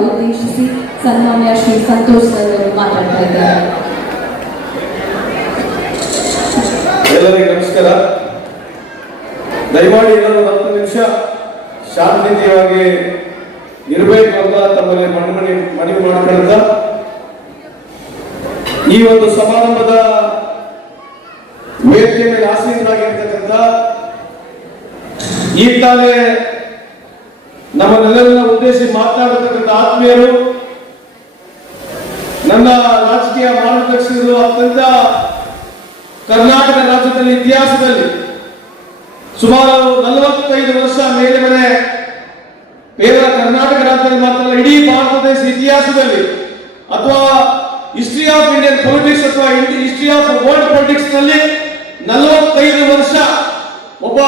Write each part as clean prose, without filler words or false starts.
ಉದ್ದೇಶಿಸಿ ಸನ್ಮಾನ್ಯ ಶ್ರೀ ಸಂತೋಷ್ ಸರ್ ಅವರು ಮಾತಾಡ್ತಾ ಇದ್ದಾರೆ. ಎಲ್ಲರಿಗೂ ನಮಸ್ಕಾರ. ದಯಮಾಡಿ ಎಲ್ಲರೂ 10 ನಿಮಿಷ ಶಾಂತಿಯುತವಾಗಿ ಇರಬೇಕು ಅಂತ ತಮ್ಮಲ್ಲಿ ಮನವಿ ಮಾಡಿಕೊಳ್ಳುತ್ತಾ ಈ ಒಂದು ಸಮಾರಂಭದ ವೇದಿಕೆ ಮೇಲೆ ಆಸೀನರಾಗಿರ್ತಕ್ಕಂಥ ಈ ತಾನೇ ನಮ್ಮನ್ನೆಲ್ಲ ಉದ್ದೇಶಿಸಿ ಮಾತನಾಡತಕ್ಕಂಥ ಆತ್ಮೀಯರು, ನನ್ನ ರಾಜಕೀಯ ಮಾರ್ಗದರ್ಶಕರು, ಅತ್ಯಂತ ಕರ್ನಾಟಕ ರಾಜ್ಯದಲ್ಲಿ ಇತಿಹಾಸದಲ್ಲಿ ಸುಮಾರು 45 ವರ್ಷ ಮೇಲೆ ಕೇವಲ ಕರ್ನಾಟಕ ರಾಜ್ಯದಲ್ಲಿ ಮಾತ್ರ ಇಡೀ ಭಾರತ ದೇಶ ಇತಿಹಾಸದಲ್ಲಿ ಅಥವಾ ಹಿಸ್ಟ್ರಿ ಆಫ್ ಇಂಡಿಯನ್ ಪೊಲಿಟಿಕ್ಸ್ ಅಥವಾ ಹಿಸ್ಟ್ರಿ ಆಫ್ ವರ್ಲ್ಡ್ ಪೊಲಿಟಿಕ್ಸ್ ನಲ್ಲಿ 45 ವರ್ಷ ಒಬ್ಬ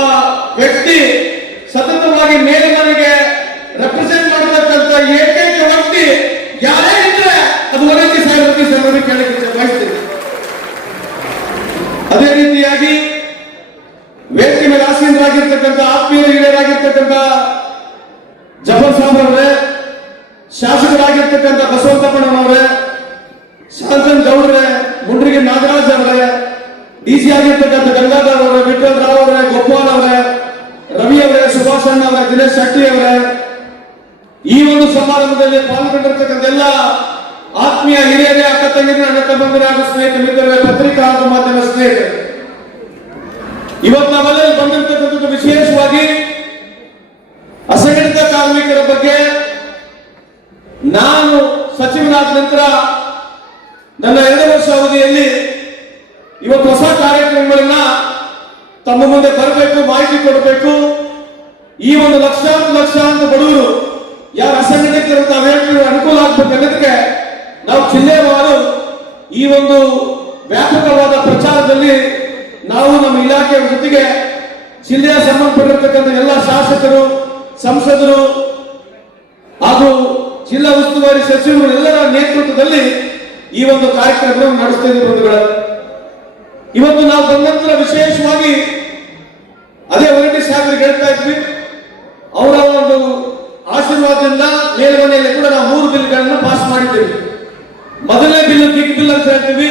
ವ್ಯಕ್ತಿ ಸತತವಾಗಿ ಮೇಲ್ಮನೆಗೆ ರೆಪ್ರೆಸೆಂಟ್ ಮಾಡತಕ್ಕಂಥ ಏಕೈಕ ವ್ಯಕ್ತಿ ಯಾರೇ ಇದ್ರೆ ಅದು ವರದಿ ಸಾಹೇಬರು ಕೇಳಲಿಕ್ಕೆ ಬಯಸ್ತೇನೆ. ಅದೇ ರೀತಿಯಾಗಿ ವೇದಿಕೆ ಮೇಲೆ ಆಸೀನರಾಗಿರ್ತಕ್ಕಂಥ ಆತ್ಮೀಯ ಹಿರಿಯರಾಗಿರ್ತಕ್ಕಂಥ ಜಫರ್ ಸಾಹೇಬ್ ಅವರೇ, ಶಾಸಕರಾಗಿರ್ತಕ್ಕಂಥ ಬಸವಂತಪ್ಪನವರೇ, ಶಾಂತನ್ ಗೌಡ್ರೆ, ಮುಂಡ್ರಿಗೆ ನಾಗರಾಜ್ ಅವರೇ, ಡಿಸಿ ಆಗಿರ್ತಕ್ಕಂಥ ಗಂಗಾಧರ್ ಅವರೇ, ವಿಠಲ್ ರಾವ್ ಅವರೇ, ಗೋಪಾಲ್ ಅವರೇ, ರವಿ ಅವರೇ, ಸುಭಾಷ್ ಅಣ್ಣ ಅವರೇ, ದಿನೇಶ್ ಶೆಟ್ಟಿ ಅವರೇ, ಈ ಒಂದು ಸಮಾರಂಭದಲ್ಲಿ ಪಾಲ್ಗೊಂಡಿರ್ತಕ್ಕಂಥ ಎಲ್ಲ ಆತ್ಮೀಯ ಹಿರಿಯರೇ, ಅಕ್ಕ ತಂಗಿಯರೇ, ಅಣ್ಣ ತಮ್ಮಂದಿರೇ ಹಾಗೂ ಸ್ನೇಹಿತ ಮಿತ್ರರೇ, ಪತ್ರಿಕಾ ಹಾಗೂ ಮಾಧ್ಯಮ ಸ್ನೇಹಿತರೆ, ಇವತ್ತು ನಾವೆಲ್ಲ ಬಂದಿರತಕ್ಕಂಥದ್ದು ವಿಶೇಷವಾಗಿ ಅಸಂಘಟಿತ ಕಾರ್ಮಿಕರ ಬಗ್ಗೆ ನಾನು ಸಚಿವನಾದ ನಂತರ ನನ್ನ 2 ವರ್ಷ ಅವಧಿಯಲ್ಲಿ ಇವತ್ತು ಹೊಸ ಕಾರ್ಯಕ್ರಮಗಳನ್ನ ತಮ್ಮ ಮುಂದೆ ಬರಬೇಕು, ಮಾಹಿತಿ ಕೊಡಬೇಕು. ಈ ಒಂದು ಲಕ್ಷಾಂತರ ಬಡವರು ಯಾರು ಅಸಂಘಟಿತರು ನಾವು ಹೇಳ್ತೀವಿ ಅನುಕೂಲ ಆಗ್ಬೇಕು ಅನ್ನೋದಕ್ಕೆ ನಾವು ಜಿಲ್ಲೆವಾರು ಈ ಒಂದು ವ್ಯಾಪಕವಾದ ಪ್ರಚಾರದಲ್ಲಿ ನಾವು ನಮ್ಮ ಇಲಾಖೆಯ ಜೊತೆಗೆ ಜಿಲ್ಲೆಯ ಸಂಬಂಧಪಟ್ಟಿರ್ತಕ್ಕಂಥ ಎಲ್ಲ ಶಾಸಕರು, ಸಂಸದರು ಹಾಗೂ ಜಿಲ್ಲಾ ಉಸ್ತುವಾರಿ ಸಚಿವರುಗಳೆಲ್ಲರ ನೇತೃತ್ವದಲ್ಲಿ ಈ ಒಂದು ಕಾರ್ಯಕ್ರಮವನ್ನು ನಡೆಸ್ತಾ ಇದ್ದೀವಿ ಬಂಧುಗಳ. ಇವತ್ತು ನಾವು ಬಂದ ನಂತರ ವಿಶೇಷವಾಗಿ ಅದೇ ಹೊರಟಿ ಸಾಹೇಬರಿಗೆ ಹೇಳ್ತಾ ಇದ್ವಿ, ಅವರ ಒಂದು ಆಶೀರ್ವಾದದಿಂದ ಮೇಲ್ಮನೆಯಲ್ಲಿ ಕೂಡ ನಾವು 3 ಬಿಲ್ಗಳನ್ನು ಪಾಸ್ ಮಾಡಿದ್ದೇವೆ. ಮೊದಲನೇ ಬಿಲ್ ಗಿಗ್ ಬಿಲ್ ಅಂತ ಹೇಳ್ತೀವಿ.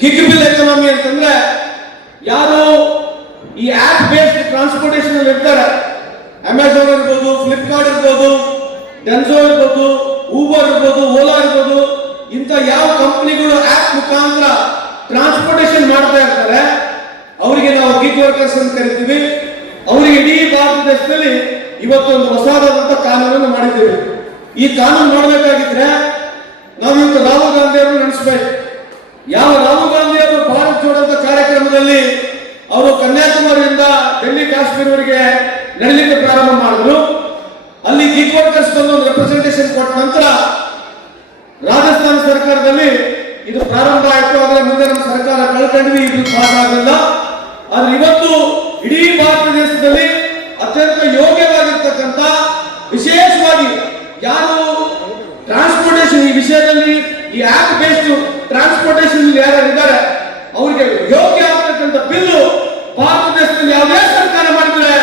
ಗಿಗ್ ಬಿಲ್ ಎಕಾನಮಿ ಅಂತಂದ್ರೆ ಯಾರು ಈ ಆಪ್ ಬೇಸ್ಡ್ ಟ್ರಾನ್ಸ್ಪೋರ್ಟೇಷನ್ ಅಲ್ಲಿ ಇರ್ತಾರೆ, ಅಮೆಜಾನ್ ಇರ್ಬೋದು, ಫ್ಲಿಪ್ಕಾರ್ಟ್ ಇರ್ಬೋದು, ಡೆನ್ಸೋ ಇರ್ಬೋದು, ಊಬರ್ ಇರ್ಬೋದು, ಓಲಾ ಇರ್ಬೋದು, ಇಂಥ ಯಾವ ಕಂಪನಿಗಳು ಆಪ್ ಮುಖಾಂತರ ಟ್ರಾನ್ಸ್ಪೋರ್ಟೇಷನ್ ಮಾಡ್ತಾ ಇರ್ತಾರೆ ಅವರಿಗೆ ನಾವು ಗಿಗ್ ವರ್ಕರ್ಸ್ ಅಂತ ಕರಿತೀವಿ. ಅವರಿಗೆ ಇಡೀ ಭಾರತ ದೇಶದಲ್ಲಿ ಇವತ್ತು ಒಂದು ಹೊಸದಾದಂತ ಕಾನೂನನ್ನು ಮಾಡಿದ್ದೇವೆ. ಈ ಕಾನೂನು ಮಾಡಬೇಕಾಗಿದ್ರೆ ನಾವು ಇವತ್ತು ರಾಹುಲ್ ಗಾಂಧಿ ಅವರು ನಡೆಸಬೇಕು. ಯಾವ ರಾಹುಲ್ ಗಾಂಧಿ ಅವರು ಭಾರತ್ ಜೋಡೋ ಕಾರ್ಯಕ್ರಮದಲ್ಲಿ ಅವರು ಕನ್ಯಾಕುಮಾರಿಯಿಂದ ಡೆಲ್ಲಿ ಕಾಶ್ಮೀರವರೆಗೆ ನಡೀಲಿಕ್ಕೆ ಪ್ರಾರಂಭ ಮಾಡಿದ್ರು. ಅಲ್ಲಿ ಗಿಗ್ ವರ್ಕರ್ಸ್ ಬಂದು ಒಂದು ರೆಪ್ರೆಸೆಂಟೇಷನ್ ಕೊಟ್ಟ ನಂತರ ರಾಜಸ್ಥಾನ ಸರ್ಕಾರದಲ್ಲಿ ಇದು ಪ್ರಾರಂಭ ಆಯಿತು. ಆದರೆ ಮುಂದೆ ನಮ್ಮ ಸರ್ಕಾರ ಕಳ್ಕೊಂಡ್ವಿ, ಇದು ಪಾಸ್ ಆಗಲಿಲ್ಲ. ಆದ್ರೆ ಇವತ್ತು ಇಡೀ ಭಾರತ ದೇಶದಲ್ಲಿ ಅತ್ಯಂತ ಯೋಗ್ಯವಾಗಿರ್ತಕ್ಕಂಥ ವಿಶೇಷವಾಗಿ ಯಾರು ಟ್ರಾನ್ಸ್ಪೋರ್ಟೇಷನ್ ಈ ವಿಷಯದಲ್ಲಿ ಈ ಆಪ್ ಬೇಸ್ಡ್ ಟ್ರಾನ್ಸ್ಪೋರ್ಟೇಷನ್ ಯಾರಿದ್ದಾರೆ ಅವರಿಗೆ ಯೋಗ್ಯ ಆಗ್ತಕ್ಕಂಥ ಬಿಲ್ಲು ಭಾರತ ದೇಶದಲ್ಲಿ ಯಾವುದೇ ಸರ್ಕಾರ ಮಾಡಿದ್ರೆ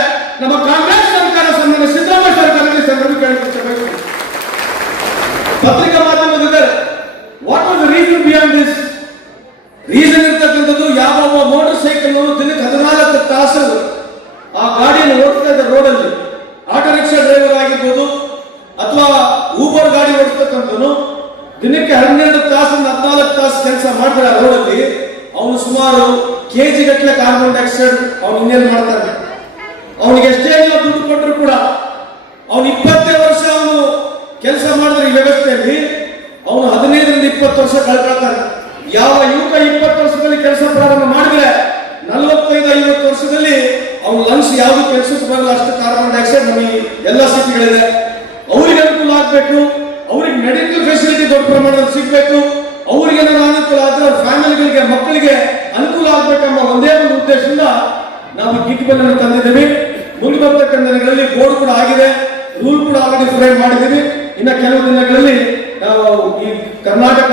ನಮ್ಮ ಕಾಂಗ್ರೆಸ್ ಸರ್ಕಾರ ಸನ್ಮಾನ್ಯ ಸಿದ್ದರಾಮಯ್ಯ ಸರ್ಕಾರದಲ್ಲಿ ಸಂದರ್ಭ ಕೇಳಿಕೊಳ್ಳಬೇಕು. ಪತ್ರಿಕಾ ಮಾಧ್ಯಮದಿದ್ದಾರೆ, what was the reason beyond this? Reason ಇರ್ತಕ್ಕಂಥದ್ದು ಯಾವ ಮೋಟಾರ್ ಸೈಕಲ್ ದಿನಕ್ಕೆ 14 ತಾಸು ಆ ಗಾಡಿಯನ್ನು ಓಡಿಸ್ತಾ ಇದ್ದ ರೋಡಲ್ಲಿ, ಆಟೋ ರಿಕ್ಷಾ ಡ್ರೈವರ್ ಆಗಿರ್ಬೋದು ಅಥವಾ ಊಬರ್ ಗಾಡಿ ಓಡಿಸ್ತಕ್ಕಂಥವನು ದಿನಕ್ಕೆ 12 ತಾಸು 14 ತಾಸು ಕೆಲಸ ಮಾಡಿದ್ರೆ ಆ ರೋಡಲ್ಲಿ ಅವನು ಸುಮಾರು ಕೆಜಿ ಗಟ್ಟಲೆ ಕಾರ್ಬನ್ ಡೈಆಕ್ಸೈಡ್ ಅವನು ಇನ್ನೇನು ಮಾಡ್ತಾನೆ. ಅವನಿಗೆ ಎಷ್ಟೇ ಎಲ್ಲ ದುಡ್ಡು ಕೊಟ್ಟರು ಕೂಡ ಅವನು 20 ವರ್ಷ ಅವನು ಕೆಲಸ ಮಾಡಿದ್ರೆ ಈ ವ್ಯವಸ್ಥೆಯಲ್ಲಿ ಅವನು 15ರಿಂದ 20 ವರ್ಷ ಕಳ್ಕೊಳ್ತಾನೆ. ಯಾವ ಯುವಕ 20 ವರ್ಷದಲ್ಲಿ ಕೆಲಸ ಪ್ರಾರಂಭ ಮಾಡಿದ್ರೆ 45-50 ವರ್ಷದಲ್ಲಿ ಅವನು ಲಂಗ್ಸ್ ಯಾವ್ದು ಕೆಲಸಕ್ಕೆ ಬರಲ್ಲ, ಅಷ್ಟು ಕಾರ್ಬನ್ ಡೈಆಕ್ಸೈಡ್ ನಮಗೆ ಎಲ್ಲ ಸ್ಥಿತಿಗಳಿದೆ. ಅವರಿಗೆ ಅನುಕೂಲ ಆಗ್ಬೇಕು, ಅವ್ರಿಗೆ ಮೆಡಿಕಲ್ ಫೆಸಿಲಿಟಿ ದೊಡ್ಡ ಪ್ರಮಾಣದಲ್ಲಿ ಸಿಗ್ಬೇಕು, ಅವರಿಗೆ ಅನುಕೂಲ ಆದ್ರೆ ಅವ್ರ ಫ್ಯಾಮಿಲಿಗಳಿಗೆ, ಮಕ್ಕಳಿಗೆ ಅನುಕೂಲ ಆಗ್ಬೇಕೆಂಬ ಒಂದೇ ಒಂದು ಉದ್ದೇಶದಿಂದ ನಾವು ಗಿಗ್ ಬಿಲ್ ಅನ್ನು ತಂದಿದ್ದೀವಿ. ಮುಂದೆ ಬರ್ತಕ್ಕಂಥ ದಿನಗಳಲ್ಲಿ ಬೋರ್ಡ್ ಕೂಡ ಆಗಿದೆ, ರೂಲ್ ಕೂಡ ಆಲ್ರೆಡಿ ಫ್ರೇಮ್ ಮಾಡಿದ್ದೀವಿ. ಇನ್ನು ಕೆಲವು ದಿನಗಳಲ್ಲಿ ನಾವು ಈ ಕರ್ನಾಟಕ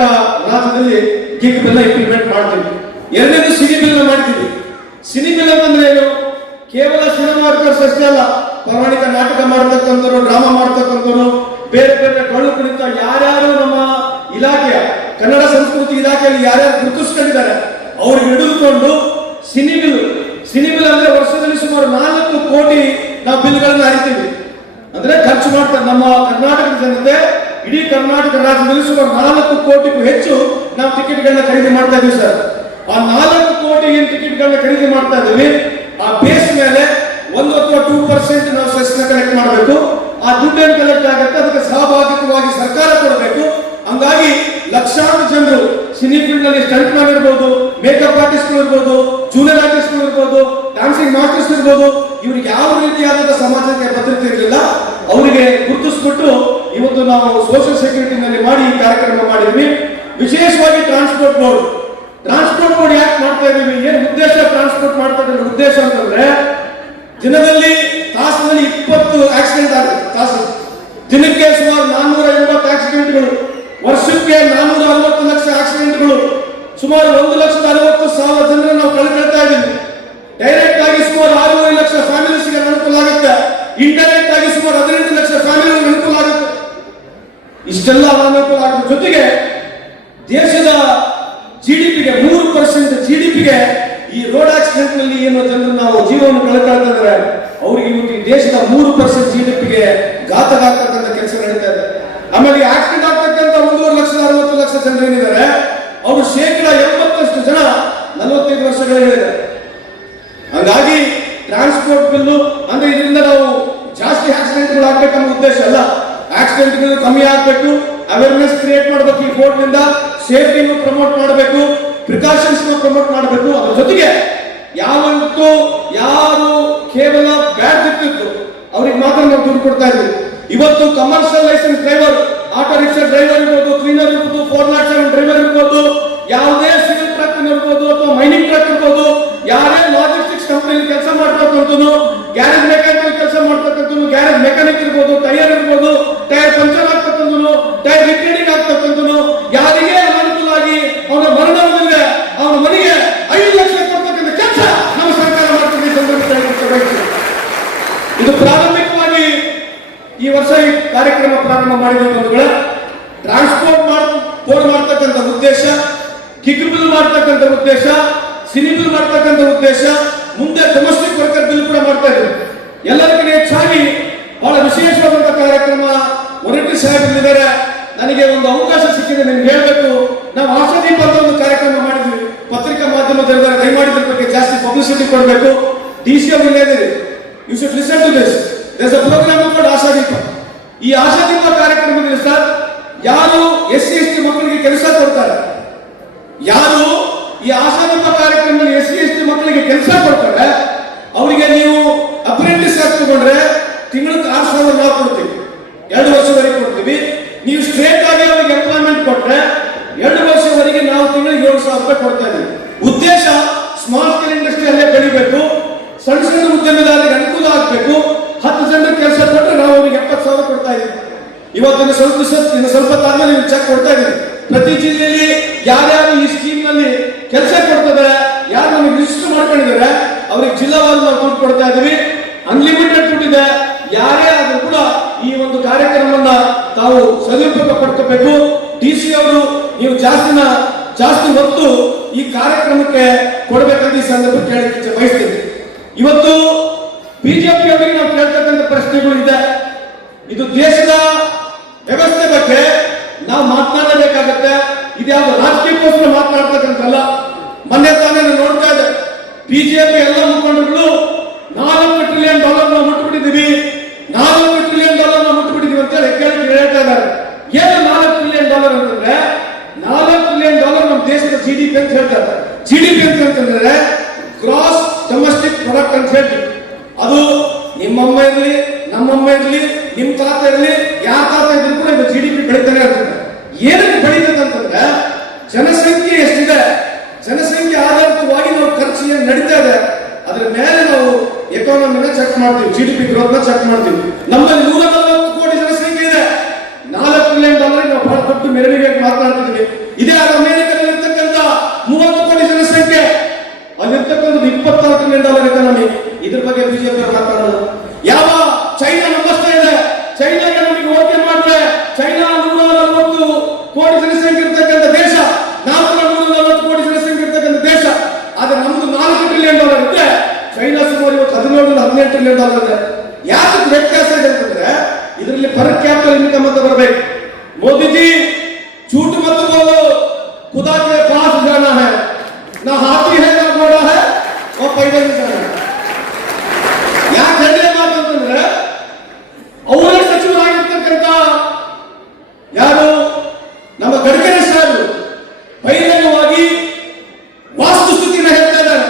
ರಾಜ್ಯದಲ್ಲಿ ಗಿಗ್ ಬಿಲ್ ಇಂಪ್ಲಿಮೆಂಟ್ ಮಾಡ್ತೀವಿ. ಎರಡನೇದು ಸಿನಿ ಬಿಲ್ ಮಾಡಿದ್ದೀವಿ. ಸಿನಿ ಬಿಲ್ ಅಂತಂದ್ರೆ ಏನು? ಕೇವಲ ಸಿನಿಮಾ ವರ್ಕರ್ಸ್ ಅಷ್ಟೇ ಅಲ್ಲ, ಪ್ರಾಮಾಣಿಕ ನಾಟಕ ಮಾಡ್ತಕ್ಕಂಥವ್ರು, ಡ್ರಾಮಾ ಮಾಡ್ತಕ್ಕಂಥವ್ರು, ಬೇರೆ ಬೇರೆ ಡೊಳ್ಳು ಕುಣಿತ ಯಾರ್ಯಾರು ನಮ್ಮ ಇಲಾಖೆಯ ಕನ್ನಡ ಸಂಸ್ಕೃತಿ ಇಲಾಖೆಯಲ್ಲಿ ಯಾರ್ಯಾರು ಗುರುತಿಸ್ಕೊಂಡಿದ್ದಾರೆ ಅವ್ರಿಗೆ ಹಿಡಿದುಕೊಂಡು ಸಿನಿಬಿಲ್ ಅಂದ್ರೆ ವರ್ಷದಲ್ಲಿ ಸುಮಾರು 4 ಕೋಟಿ ನಾವು ಬಿಲ್ಗಳನ್ನ ಹರಿತೀವಿ. ಅಂದ್ರೆ ಖರ್ಚು ಮಾಡ್ತಾರೆ ನಮ್ಮ ಕರ್ನಾಟಕದ ಜನತೆ. ಇಡೀ ಕರ್ನಾಟಕ ರಾಜ್ಯದಲ್ಲಿ ಸುಮಾರು 4 ಕೋಟಿಗೂ ಹೆಚ್ಚು ನಾವು ಟಿಕೆಟ್ಗಳನ್ನ ಖರೀದಿ ಮಾಡ್ತಾ ಇದೀವಿ ಸರ್. ಆ 4 ಕೋಟಿ ಏನ್ ಟಿಕೆಟ್ಗಳನ್ನ ಖರೀದಿ ಮಾಡ್ತಾ ಇದೀವಿ, ಆ ಬೇಸ್ ಮೇಲೆ 1 ಅಥವಾ 2% ನಾವು ಸೆಸ್ನ ಕಲೆಕ್ಟ್ ಮಾಡಬೇಕು. ಆ ದುಡ್ಡನ್ನು ಕಲೆಕ್ಟ್ ಆಗುತ್ತೆ, ಅದಕ್ಕೆ ಸಹಭಾಗಿತ್ವವಾಗಿ ಸರ್ಕಾರ ಕೊಡಬೇಕು. ಹಂಗಾಗಿ ಲಕ್ಷಾಂತರ ಜನರು ಸಿನಿ ಫೀಲ್ಡ್ ನಲ್ಲಿ ಸ್ಟಂಟ್ ಮ್ಯಾನ್ ಇರ್ಬೋದು, ಮೇಕಪ್ ಆರ್ಟಿಸ್ಟ್ ಇರ್ಬೋದು, ಜೂನಿಯರ್ ಆರ್ಟಿಸ್ಟ್ ಇರ್ಬೋದು, ಡ್ಯಾನ್ಸಿಂಗ್ ಮಾಸ್ಟರ್ಸ್ ಇರ್ಬೋದು, ಇವ್ರಿಗೆ ಯಾವ ರೀತಿಯಾದ ಸಮಾಜಕ್ಕೆ ಭದ್ರತೆ ಇರಲಿಲ್ಲ. ಅವರಿಗೆ ಗುರುತಿಸ್ಬಿಟ್ಟು ಇವತ್ತು ನಾವು ಸೋಷಿಯಲ್ ಸೆಕ್ಯೂರಿಟಿ ನಲ್ಲಿ ಮಾಡಿ ಈ ಕಾರ್ಯಕ್ರಮ ಮಾಡಿದ್ವಿ. ವಿಶೇಷವಾಗಿ ಟ್ರಾನ್ಸ್ಪೋರ್ಟ್ ಬೋರ್ಡ್ ಯಾಕೆ ಮಾಡ್ತಾ ಇದೀವಿ, ಏನ್ ಉದ್ದೇಶ ಟ್ರಾನ್ಸ್ಪೋರ್ಟ್ ಮಾಡ್ತಾ ಇರೋ ಉದ್ದೇಶ ಅಂತಂದ್ರೆ, ದಿನದಲ್ಲಿ ತಾಸಿನಲ್ಲಿ 20 ಆಕ್ಸಿಡೆಂಟ್ ಆಗುತ್ತೆ. ದಿನಕ್ಕೆ ಸುಮಾರು 480 ಆಕ್ಸಿಡೆಂಟ್ಗಳು, ವರ್ಷಕ್ಕೆ 460 ಲಕ್ಷ ಆಕ್ಸಿಡೆಂಟ್ಗಳು, ಸುಮಾರು 1,60,000 ಜನರನ್ನು ನಾವು ಕಳ್ಕೊಳ್ತಾ ಇದ್ದೀವಿ. ಡೈರೆಕ್ಟ್ ಆಗಿ ಸುಮಾರು 6 ಲಕ್ಷ ಫ್ಯಾಮಿಲೀಸ್ಗೆ ಅನುಕೂಲ ಆಗುತ್ತೆ, ಇಂಡೈರೆಕ್ಟ್ ಆಗಿ ಸುಮಾರು 18 ಲಕ್ಷ ಫ್ಯಾಮಿಲಿಗೆ ಅನುಕೂಲ ಆಗುತ್ತೆ. ಇಷ್ಟೆಲ್ಲ ಅನುಕೂಲ ಆಗೋದ್ರ ಜೊತೆಗೆ ದೇಶದ GDPಗೆ 3% GDPಗೆ ಈ ರೋಡ್ ಆಕ್ಸಿಡೆಂಟ್ ನಲ್ಲಿ ಏನು ಜನರು ನಾವು ಜೀವವನ್ನು ಕಳ್ಕೊಳ್ತಾ ಇದ್ದಾರೆ, ಅವ್ರಿಗೆ ಇವತ್ತು ಈ ದೇಶದ 3% GDPಗೆ ಘಾತಕ ಆಗ್ತಕ್ಕಂಥ ಕೆಲಸ ನಡೀತಾ ಇದೆ. ಆಮೇಲೆ ಆಕ್ಸಿಡೆಂಟ್ ಆಗ್ತಕ್ಕಂಥ 1,60,000 ಜನರು ಏನಿದ್ದಾರೆ, ಅವರು 80% ಜನ 45 ವರ್ಷಗಳಿದ್ದಾರೆ. ಹಾಗಾಗಿ ಟ್ರಾನ್ಸ್ಪೋರ್ಟ್ ಬಿಲ್ಲು ಅಂದ್ರೆ ಇದರಿಂದ ನಾವು ಜಾಸ್ತಿ ಆಕ್ಸಿಡೆಂಟ್ಗಳು ಆಗ್ಬೇಕನ್ನೋ ಉದ್ದೇಶ ಅಲ್ಲ. ಆಕ್ಸಿಡೆಂಟ್ಗಳು ಕಮ್ಮಿ ಆಗ್ಬೇಕು, ಅವೇರ್ನೆಸ್ ಕ್ರಿಯೇಟ್ ಮಾಡಬೇಕು. ಈ ಬೋರ್ಡ್ ನಿಂದ ಸೇಫ್ಟಿ ಪ್ರಮೋಟ್ ಮಾಡಬೇಕು, ಪ್ರಿಕಾಷನ್ಸ್ ಪ್ರಮೋಟ್ ಮಾಡಬೇಕು. ಅದ್ರ ಜೊತೆಗೆ ಯಾವತ್ತೂ ಯಾರು ಕೇವಲ ಬ್ಯಾಡ್ ಇರ್ತಿತ್ತು ಅವ್ರಿಗೆ ಮಾತ್ರ ನಾವು ದುಡ್ಡು ಕೊಡ್ತಾ ಇದ್ವಿ. ಇವತ್ತು commercial license driver, auto rickshaw driver ಇರ್ಬೋದು, ಕ್ಲೀನರ್ ಇರ್ಬೋದು, 407 ಡ್ರೈವರ್ ಇರ್ಬೋದು, ಯಾವುದೇ ಸಿವಿಲ್ ಟ್ರಕ್ ಇರ್ಬೋದು ಅಥವಾ ಮೈನಿಂಗ್ ಟ್ರಕ್ ಇರ್ಬೋದು, ಯಾರೇ ಲಾಜಿಸ್ಟಿಕ್ಸ್ ಕಂಪನಿಯಲ್ಲಿ ಕೆಲಸ ಮಾಡ್ತಕ್ಕಂಥದ್ದು, ಗ್ಯಾರೇಜ್ ಮೆಕ್ಯಾನಿಕಲ್ ಕೆಲಸ ಮಾಡ್ತಕ್ಕಂಥದ್ದು, ಗ್ಯಾರೇಜ್ ಮೆಕ್ಯಾನಿಕ್ ಇರ್ಬೋದು, ಟೈರ್ ಇರ್ಬೋದು, ಟೈರ್ ಪಂಚರ್ ಆಗ್ತಕ್ಕಂಥದ್ದು, ಟೈರ್ ರಿಪೇರಿಂಗ್ ಆಗ್ತಕ್ಕಂಥದ್ದು, ಯಾರಿಗೆ ಅನುಕೂಲ ಆಗಿ ಅವನ ಮರಣ ಹೊಂದಿದ್ರೆ ಅವನ ಮನೆಗೆ 5 ಲಕ್ಷ ಕೊಡ್ತಕ್ಕಂಥ ಕೆಲಸ ನಮ್ಮ ಸರ್ಕಾರ ಮಾಡ್ತದೆ. ಇದು ಪ್ರಾರಂಭಿಕವಾಗಿ ಈ ವರ್ಷ ಈ ಕಾರ್ಯಕ್ರಮ ಪ್ರಾರಂಭ ಮಾಡಿದ ಬಂಧುಗಳ ಟ್ರಾನ್ಸ್ಪೋರ್ಟ್ ಬೋರ್ಡ್ ಮಾಡ್ತಕ್ಕಂಥ ಉದ್ದೇಶ, ಕಿಕ್ ಬಿಲ್ ಮಾಡ್ತಕ್ಕಂಥ ಉದ್ದೇಶ, ಸಿನಿ ಬಿಲ್ ಮಾಡ್ತಕ್ಕಂಥ ಉದ್ದೇಶ, ಮುಂದೆ ಡೊಮೆಸ್ಟಿಕ್ ವರ್ಕರ್ ಬಿಲ್ ಕೂಡ ಮಾಡ್ತಾ ಇದ್ರು. ಎಲ್ಲರಿಗಿಂತ ಹೆಚ್ಚಾಗಿ ಬಹಳ ವಿಶೇಷವಾದಂತಹ ಕಾರ್ಯಕ್ರಮ ಹೊರಟಿ ಸಾಹೇಬರಿದ್ದಾರೆ. ನನಗೆ ಒಂದು ಅವಕಾಶ ಸಿಕ್ಕಿದೆ ನಿಮ್ಗೆ ಹೇಳ್ಬೇಕು. ನಾವು ಆಶಾದೀಪ ಅಂತ ಒಂದು ಕಾರ್ಯಕ್ರಮ ಮಾಡಿದ್ವಿ, ಪತ್ರಿಕಾ ಮಾಧ್ಯಮದಲ್ಲಿದ್ದಾರೆ, ದಯಮಾಡಿ ಇದ್ರ ಬಗ್ಗೆ ಜಾಸ್ತಿ ಪಬ್ಲಿಸಿಟಿ ಕೊಡಬೇಕು. DC ಅವರು ಹೇಳಿದ್ರು, you should listen to this, there is a program called Ashadeepa. ಈ ಆಶಾದೀಪ ಕಾರ್ಯಕ್ರಮದಲ್ಲಿ ಸರ್ ಯಾರು SC/ST ಮಕ್ಕಳಿಗೆ ಕೆಲಸ ಕೊಡ್ತಾರೆ, ಯಾರು ಈ ಆಶಾದೀಪ ಕಾರ್ಯಕ್ರಮದಲ್ಲಿ SC/ST ಮಕ್ಕಳಿಗೆ ಕೆಲಸ ಕೊಡ್ತಾರೆ, ಅವರಿಗೆ ನೀವು ಅಪ್ರೆಂಟಿಸ್ ಆಗಿ ತಗೊಂಡ್ರೆ ತಿಂಗಳಿಗೆ 6,000 ನಾವು ಕೊಡ್ತೀವಿ, 2 ವರ್ಷವರೆಗೆ ಕೊಡ್ತೀವಿ. ನೀವು ಸ್ಟ್ರೇಟ್ ಆಗಿ ಅವರಿಗೆ ಎಂಪ್ಲಾಯ್ಮೆಂಟ್ ಕೊಟ್ರೆ 2 ವರ್ಷವರೆಗೆ ನಾವು ತಿಂಗಳಿಗೆ 7,000 ರೂಪಾಯಿ ಕೊಡ್ತಾ ಇದ್ದೀವಿ. ಉದ್ದೇಶ ಸ್ಮಾಲ್ ಸ್ಕೇಲ್ ಇಂಡಸ್ಟ್ರಿ ಅಲ್ಲೇ ಬೆಳಿಬೇಕು, ಸಣ್ಣ ಸಣ್ಣ ಉದ್ಯಮಿದಾರರಿಗೆ ಅನುಕೂಲ ಆಗಬೇಕು. 10 ಜನರಿಗೆ ಕೆಲಸ ಕೊಟ್ಟರೆ ನಾವು ಅವರಿಗೆ 70,000 ಕೊಡ್ತಾ ಇದ್ದೀವಿ. ಇವತ್ತಿನ ಸ್ವಲ್ಪ ತಾದ್ಮೇಲೆ ನೀವು ಚೆಕ್ ಕೊಡ್ತಾ ಇದ್ದೀವಿ. ಪ್ರತಿ ಜಿಲ್ಲೆಯಲ್ಲಿ ಯಾರ್ಯಾರು ಈ ಸ್ಕೀಮ್ ನಲ್ಲಿ ಕೆಲಸ ಕೊಡ್ತಿದ್ದಾರೆ, ಯಾರು ನಮಗೆ ರಿಜಿಸ್ಟರ್ ಮಾಡ್ಕೊಂಡಿದ್ದಾರೆ, ಅವ್ರಿಗೆ ಜಿಲ್ಲಾವಾರು ನಾವು ದುಡ್ಡು ಕೊಡ್ತಾ ಇದ್ದೀವಿ. ಅನ್ಲಿಮಿಟೆಡ್ ದುಡ್ಡಿದೆ. ಯಾರೇ ಆದ್ರೂ ಕೂಡ ಈ ಒಂದು ಕಾರ್ಯಕ್ರಮವನ್ನ ತಾವು ಸದುಪಯೋಗ ಪಡ್ಕೋಬೇಕು. DC ಅವರು ನೀವು ಜಾಸ್ತಿ ಹೊತ್ತು ಈ ಕಾರ್ಯಕ್ರಮಕ್ಕೆ ಕೊಡಬೇಕಂತ ಈ ಸಂದರ್ಭ ಕೇಳಲಿಕ್ಕೆ ಬಯಸ್ತೀನಿ. ಇವತ್ತು ಬಿಜೆಪಿ ಅವರಿಗೆ ನಾವು ಕೇಳ್ತಕ್ಕಂಥ ಪ್ರಶ್ನೆಗಳು ಇದೆ. ಇದು ದೇಶದ ವ್ಯವಸ್ಥೆ ಬಗ್ಗೆ ನಾವು ಮಾತನಾಡಬೇಕಾಗತ್ತೆ. ಇದ್ಯಾವುದು ರಾಜಕೀಯಕ್ಕೋಸ್ಕರ ಮಾತನಾಡ್ತಕ್ಕಂಥಲ್ಲ. ಮೊನ್ನೆ ತಾನೇ ನೋಡ್ತಾ ಇದೆ, ಬಿಜೆಪಿ ಎಲ್ಲ ಮುಖಂಡರುಗಳು $4 ಟ್ರಿಲಿಯನ್ ನಾವು ಮುಟ್ಬಿಟ್ಟಿದ್ದೀವಿ, $4 ಟ್ರಿಲಿಯನ್ ನಾವು ಮುಟ್ಬಿಟ್ಟಿದ್ದೀವಿ ಅಂತ ಹೇಳಿ ಹೇಳ್ತಾ ಇದ್ದಾರೆ. ಏನು $4 ಟ್ರಿಲಿಯನ್ ಅಂತಂದ್ರೆ, $4 ಟ್ರಿಲಿಯನ್ ನಮ್ಮ ದೇಶದ GDP ಅಂತ ಹೇಳ್ತಾರೆ. GDP ಅಂತಂದ್ರೆ ಗ್ರಾಸ್ ಡೊಮೆಸ್ಟಿಕ್ ಪ್ರಾಡಕ್ಟ್ ಅಂತ ಹೇಳ್ತೀವಿ. ಅದು ನಿಮ್ಮಮ್ಮ ಇರಲಿ, ನಮ್ಮಮ್ಮ ಇರಲಿ, ನಿಮ್ ತಾತ ಇರಲಿ, ಯಾರ ತಾತ ಇದ್ರು ಕೂಡ ಇದು GDP ಬೆಳೀತಾನೆ ಇರ್ತದೆ. ಏನಕ್ಕೆ ಬೆಳೀತದೆ ಅಂತಂದ್ರೆ ಜನಸಂಖ್ಯೆ ಎಷ್ಟಿದೆ, ಜನಸಂಖ್ಯೆ ಆಧಾರಿತವಾಗಿ ನಾವು ಖರ್ಚು ಏನು ನಡೀತಾ ಇದೆ ಅದ್ರ ಮೇಲೆ ನಾವು ಎಕಾನಮಿನ ಚೆಕ್ ಮಾಡ್ತೀವಿ, GDP ಗ್ರೋತ್ ನ ಚೆಕ್ ಮಾಡ್ತೀವಿ. ನಮ್ಮಲ್ಲಿ 140 ಕೋಟಿ ಜನಸಂಖ್ಯೆ ಇದೆ. $4 ಟ್ರಿಲಿಯನ್ ನಾವು ಬಹಳ ದೊಡ್ಡ ಮೆರವಣಿಗೆ ಮಾತನಾಡ್ತಿದ್ವಿ. ಇದೇ ಅಮೆರಿಕದಲ್ಲಿ ಇರ್ತಕ್ಕಂಥ 30 ಕೋಟಿ ಜನಸಂಖ್ಯೆ, ಅಲ್ಲಿರ್ತಕ್ಕಂಥ $26 ಟ್ರಿಲಿಯನ್ ಎಕಾನಮಿ. ಇದ್ರ ಬಗ್ಗೆ ಬಿಜೆಪಿ ಮಾತಾಡೋದು. ಯಾವ ಚೈನಾ ನಂಬಸ್ತಾ ಇದೆ, ಚೈನಾಗೆ ನಮಗೆ ಓಕೆ ಮಾಡಿದ್ರೆ मोदी जी झूठ मत बोलो, खुदा के पास जाना है, ना हाथी है ना घोड़ा है और पैदल जाना है. ಯಾಕೆ ಹೇಳಿ ಮಾತಂತಂದ್ರೆ ಅವರೇ ಸಚಿವರಾಗಿರ್ತಕ್ಕಂಥ ಯಾರು ನಮ್ಮ ಗಡ್ಕರಿ ಸಾಹೇಬರು ಬಹಿರಂಗವಾಗಿ ವಾಸ್ತುಸ್ಥಿತಿನ ಹೇಳ್ತಾ ಇದ್ದಾರೆ.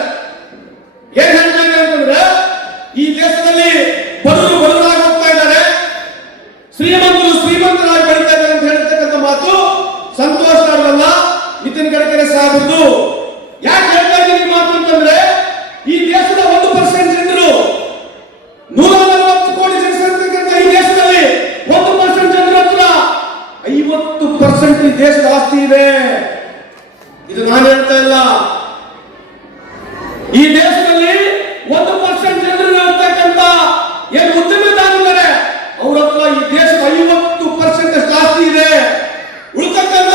ಏನ್ ಹೇಳ್ತಾ ಇದ್ದಾರೆ ಅಂತಂದ್ರೆ ಈ ದೇಶದಲ್ಲಿ ಬಡವರು ಬಡವರಾಗಿ ಹೋಗ್ತಾ ಇದ್ದಾರೆ, ಶ್ರೀಮಂತರು ಶ್ರೀಮಂತರಾಗಿ ಬೆಳೀತಾ ಇದ್ದಾರೆ ಅಂತ ಹೇಳ್ತಕ್ಕಂಥ ಮಾತು ಸಂತೋಷಕರವಲ್ಲ ನಿತಿನ್ ಗಡ್ಕರಿ ಸಾಹೇಬರದು. ಯಾಕೆ ಹೇಳ್ತಾ ಇದ್ದೀನಿ ಮಾತು ಅಂತಂದ್ರೆ ಈ ದೇಶದ 1% ಜನರು 140 ಕೋಟಿ ಜನಸಂಖ್ಯೆ ಈ ದೇಶದಲ್ಲಿ 1% ಜನರ ಹತ್ರ 50% ಈ ದೇಶದ ಆಸ್ತಿ ಇದೆ. ಇದು ನಾನು ಹೇಳ್ತಾ ಇಲ್ಲ. ಈ ದೇಶದಲ್ಲಿ 1% ಜನರು ಇರ್ತಕ್ಕಂಥ ಏನು ಉದ್ಯಮಿದಾರರಿದ್ದಾರೆ ಅವ್ರ ಹತ್ರ ಈ ದೇಶದ 50% ಅಷ್ಟು ಆಸ್ತಿ ಇದೆ. ಉಳಿತಕ್ಕಂಥ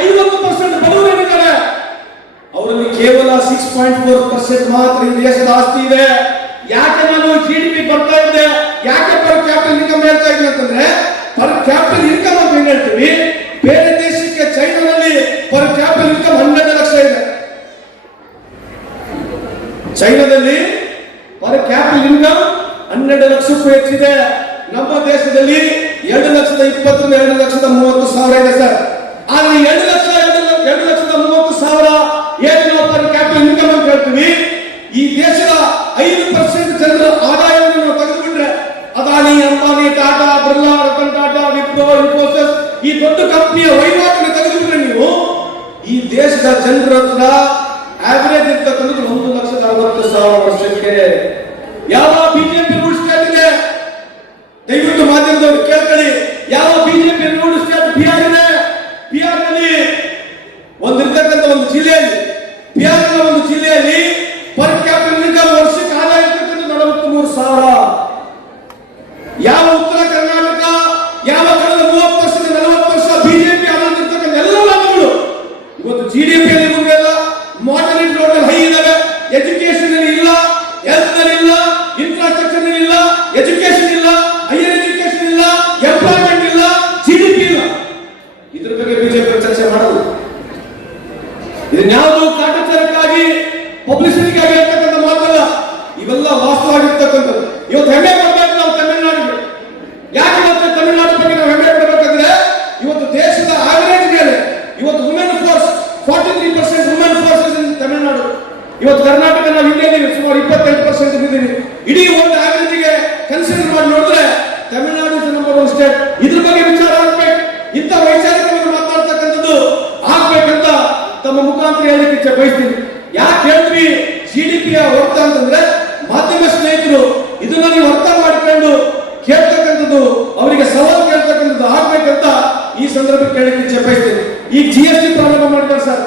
50% ಬಡವರಿದ್ದಾರೆ, ಅವರಲ್ಲಿ ಕೇವಲ 6.4% ಮಾತ್ರ ಈ ದೇಶದ ಆಸ್ತಿ ಇದೆ. ಯಾಕೆ ನಾನು GDP ಬರ್ತಾ ಇದ್ದೆ, ಯಾಕೆ ಪರ್ ಕ್ಯಾಪಿಟಲ್ ಇನ್ಕಮ್ ಹೇಳ್ತಾ ಇದ್ದೀನಿ ಅಂತಂದ್ರೆ ಪರ್ ಕ್ಯಾಪಿಟಲ್ ಇನ್ಕಮ್ ಅಂತ ಏನ್ ಹೇಳ್ತೀವಿ, ಬೇರೆ ದೇಶಕ್ಕೆ ಚೈನಾದಲ್ಲಿ ಪರ್ ಕ್ಯಾಪಿಟಲ್ ಇನ್ಕಮ್ 12 ಲಕ್ಷ ಇದೆ. ಚೈನಾದಲ್ಲಿ ಪರ್ ಕ್ಯಾಪಿಟಲ್ ಇನ್ಕಮ್ 12 ಲಕ್ಷಕ್ಕೂ ಹೆಚ್ಚಿದೆ. ನಮ್ಮ ದೇಶದಲ್ಲಿ 2,20,000 2,30,000 ಇದೆ ಸರ್. ಆದ್ರೆ 2,30,000 ಏನು ನಾವು ಪರ್ ಕ್ಯಾಪಿಟಲ್ ಇನ್ಕಮ್ ಅಂತ ಹೇಳ್ತೀವಿ, ಈ ದೇಶದ 5% ಜನರ ಆದಾಯವನ್ನು ನಾವು ತೆಗೆದುಬಿಟ್ರೆ ಅದಾನಿ, ಅಂಬಾನಿ, ಟಾಟಾ, ಬಿರ್ಲಾ, ರತನ್ ಟಾಟಾ, ವಿಪ್ರೋ, ಇನ್ಫೋಸಿಸ್ ಈ ದೊಡ್ಡ ಕಂಪನಿಯ ವಹಿವಾಟನ್ನು ತೆಗೆದುಬಿಟ್ರೆ ನೀವು ಈ ದೇಶದ ಜನರ ಹತ್ರ ಆವರೇಜ್ ಇರ್ತಕ್ಕಂಥದ್ದು 1,60,000 ವರ್ಷಕ್ಕೆ. ಯಾವ ಬಿಜೆಪಿ ರೂಲ್ಸ್ ಸ್ಟೇಟ್ ಇದೆ ದಯವಿಟ್ಟು ಮಾಧ್ಯಮದವರು ಕೇಳ್ಕೊಳ್ಳಿ. ಯಾವ ಬಿಜೆಪಿ ರೂಲ್ಸ್ ಸ್ಟೇಟ್ ಬಿಹಾರ್ ಇದೆ. ಬಿಹಾರ್ ನಲ್ಲಿ ಒಂದಿರ್ತಕ್ಕಂಥ ಒಂದು ಜಿಲ್ಲೆಯಲ್ಲಿ ಪರ್ ಕ್ಯಾಪಿಟಲ್ ಇನ್ಕಮ್ ವರ್ಷಕ್ಕೆ ಆದಾಯ ಇರ್ತಕ್ಕಂಥ 43,000. ಯಾವ ಉತ್ತರ ಕರ್ನಾಟಕ, ಯಾವ ಕಳೆದ 30 ವರ್ಷದ 40 ವರ್ಷ ಬಿಜೆಪಿ ಆಡಳಿತಕ್ಕಂಥ ಎಲ್ಲ ರಾಜ್ಯಗಳು ಇವತ್ತು GDP ಮುಂದೆ ಇಲ್ಲ, ಮಾರ್ಟಲಿಟಿ ರೋಡ್ ಹೈ ಇದಾವೆ, ಎಜುಕೇಶನ್ ಇಲ್ಲ, ಹೆಲ್ತ್ ನಲ್ಲಿ ಇಲ್ಲ, ಇನ್ಫ್ರಾಸ್ಟ್ರಕ್ಚರ್ ಇಲ್ಲ, ಎಜುಕೇಶನ್ ಇಲ್ಲ, ಹೈಯರ್ ಎಜುಕೇಶನ್ ಇಲ್ಲ, ಎಂಪ್ಲಾಯ್ಮೆಂಟ್ ಇಲ್ಲ, GDP ಇಲ್ಲ. ಇದ್ರ ಬಗ್ಗೆ ಬಿಜೆಪಿ ಚರ್ಚೆ ಮಾಡೋದು ಇದನ್ಯಾವುದು ಕಾಟಾಚಾರಕ್ಕಾಗಿ ಪಬ್ಲಿಸಿಟಿಗಾಗಿ ಇರ್ತಕ್ಕಂಥ ಮಾತಲ್ಲ, ಇವೆಲ್ಲ ವಾಸ್ತವವಾಗಿರ್ತಕ್ಕಂಥದ್ದು. ಇವತ್ತು ಹೆಮ್ಮೆ ಪಡಬೇಕು ನಾವು ತಮಿಳುನಾಡಿಗೆ. ಯಾಕೆ ಇವತ್ತು ತಮಿಳುನಾಡು ಬಗ್ಗೆ ನಾವು ಹೆಮ್ಮೆ ಪಡಬೇಕಂದ್ರೆ ಇವತ್ತು ದೇಶದ ಆವರೇಜ್ ಮೇಲೆ ಇವತ್ತು women force 43% women force in Tamil Nadu. ಇವತ್ತು ಕರ್ನಾಟಕ ನಾವು ಹಿಂದೆ ಇದೀವಿ, ಸುಮಾರು 28% ಇದ್ದೀವಿ. ಇಡೀ ಒಂದು ಆವರೇಜ್ಗೆ ಕನ್ಸಿಡರ್ ಮಾಡಿ ನೋಡಿದ್ರೆ ತಮಿಳುನಾಡು ಇಸ್ ನಂಬರ್ 1 ಸ್ಟೇಟ್. ಇದ್ರ ಬಗ್ಗೆ ವಿಚಾರ ಆಗ್ಬೇಕು, ಇಂಥ ವೈಚಾರಿಕವಾಗಿ ಮಾತಾಡ್ತಕ್ಕಂಥದ್ದು ಆಗ್ಬೇಕಂತ ತಮ್ಮ ಮುಖಾಂತರ ಹೇಳಲಿಕ್ಕೆ ಇಚ್ಛೆ ಬಯಸ್ತೀನಿ. ಯಾಕೆ ಹೇಳ್ತೀವಿ GDPಯ ಅರ್ಥ ಅಂತಂದ್ರೆ ಮಾಧ್ಯಮ ಸ್ನೇಹಿತರು ಇದನ್ನ ನೀವು ಅರ್ಥ ಮಾಡಿಕೊಂಡು ಕೇಳ್ತಕ್ಕಂಥದ್ದು, ಅವರಿಗೆ ಸವಾಲು ಕೇಳ್ತಕ್ಕಂಥದ್ದು ಆಗ್ಬೇಕಂತ ಈ ಸಂದರ್ಭಕ್ಕೆ ಹೇಳಲಿಕ್ಕೆ ಇಚ್ಛೆ ಬಯಸ್ತೀನಿ. ಈಗ GST ಪ್ರಾರಂಭ ಮಾಡಿದ್ದಾರೆ ಸರ್.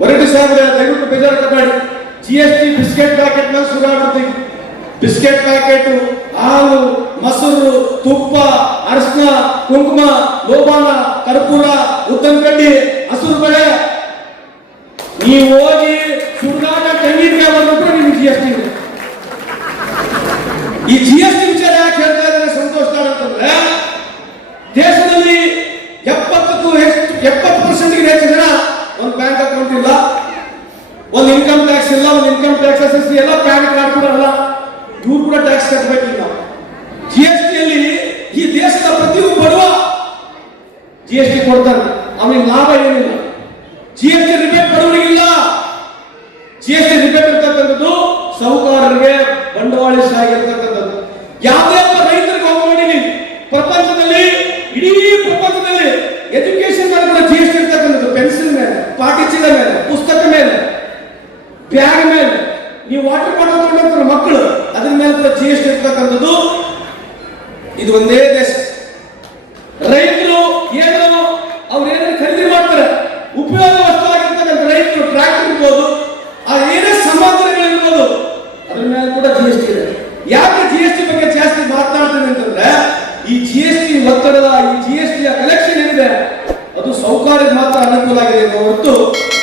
ಹೊರಟಿ ಸಾಹೇಬ್ರೆ ದಯವಿಟ್ಟು ಬೇಜಾರು ತಗೊಳ್ಳಿ. GST ಬಿಸ್ಕೆಟ್ ಪ್ಯಾಕೆಟ್ ಮೇಲೆ ಶುರು ಆಗುತ್ತೆ. ಬಿಸ್ಕೆಟ್ ಪ್ಯಾಕೆಟ್, ಹಾಲು, ಮೊಸರು, ತುಪ್ಪ, ಅರಿಶಿನ, ಕುಂಕುಮ, ಲೋಬಾನ, ಕರ್ಪೂರ, ಉದ್ದನ್ ಕಡ್ಡಿ, ಹಸುರು ಬೆಳೆ, ನೀವು ಹೋಗಿ ಸುಡ್ಗಾಟ ತೆಂಗಿನಕಾಯಿ ಬಂದ್ಬಿಟ್ರೆ ನಿಮ್ಗೆ GST ಇದೆ. ಈ GST ವಿಚಾರ ಯಾಕೆ ಹೇಳ್ತಾ ಇದ್ದಾರೆ ಸಂತೋಷ ಅಂತಂದ್ರೆ ದೇಶದಲ್ಲಿ 70% ಹೆಚ್ಚು ಜನ ಒಂದು ಬ್ಯಾಂಕ್ ಅಕೌಂಟ್ ಇಲ್ಲ, ಒಂದು ಇನ್ಕಮ್ ಟ್ಯಾಕ್ಸ್ ಇಲ್ಲ, ಒಂದು ಇನ್ಕಮ್ ಟ್ಯಾಕ್ಸ್ SST ಎಲ್ಲ, ಪ್ಯಾನ್ ಕಾರ್ಡ್ ಕೂಡ ಅಲ್ಲ, ಇವ್ರು ಕೂಡ ಟ್ಯಾಕ್ಸ್ ಕಟ್ಟಬೇಕಿಲ್ಲ. GSTಯಲ್ಲಿ ಈ ದೇಶದ ಪ್ರತಿಯೊಬ್ಬ ಬಡವ GST ಕೊಡ್ತಾರೆ, ಅವನಿಗೆ ಲಾಭ ಏನಿಲ್ಲ. GST ರಿಬೇಟ್ ಬಡವರಿಗಿಲ್ಲ. GST ರಿಬೇಟ್ ಇರ್ತಕ್ಕಂಥದ್ದು ಸಾಹುಕಾರರಿಗೆ, ಬಂಡವಾಳಶಾಹಿ ಇರ್ತಕ್ಕಂಥದ್ದು. ಯಾವುದೇ ಒಬ್ಬ ರೈತರಿಗೆ ಹೋಗಿ ಪ್ರಪಂಚದಲ್ಲಿ, ಇಡೀ ಪ್ರಪಂಚದಲ್ಲಿ ಎಜುಕೇಶನ್ ಮೇಲೆ ಕೂಡ GST ಇರ್ತಕ್ಕಂಥದ್ದು. ಪೆನ್ಸಿಲ್ ಮೇಲೆ, ಪಾಟಿ ಚೀಲ ಮೇಲೆ, ಪುಸ್ತಕ ಮೇಲೆ, ಬ್ಯಾಗ್ ಮೇಲೆ, ನೀವು ವಾಟರ್ ಬಾಟಲ್ ತಗೊಂಡ್ರೆ ಮಕ್ಕಳು ಅದ್ರ ಮೇಲೆ ಕೂಡ GST ಇರ್ತಕ್ಕಂಥದ್ದು. ಇದು ಒಂದೇ ದೇಶ. ರೈತರು ಏನು ಅವ್ರು ಏನೇನು ಖರೀದಿ ಮಾಡ್ತಾರೆ, ಉಪಯೋಗ ವಸ್ತುವಾಗಿರ್ತಕ್ಕಂಥ ರೈತರು ಟ್ರ್ಯಾಕ್ಟರ್ ಇರ್ಬೋದು, ಆ ಏನೇ ಸಾಮಗ್ರಿಗಳಿರ್ಬೋದು, ಅದ್ರ ಮೇಲೆ ಕೂಡ GST ಇದೆ. ಯಾಕೆ GST ಬಗ್ಗೆ ಜಾಸ್ತಿ ಮಾತನಾಡ್ತೀನಿ ಅಂತಂದ್ರೆ ಈ GST ಒತ್ತಡದ, ಈ GSTಯ ಕಲೆಕ್ಷನ್ ಏನಿದೆ ಅದು ಸಾಹುಕಾರರಿಗೆ ಮಾತ್ರ ಅನುಕೂಲ ಆಗಿದೆ ಹೊರತು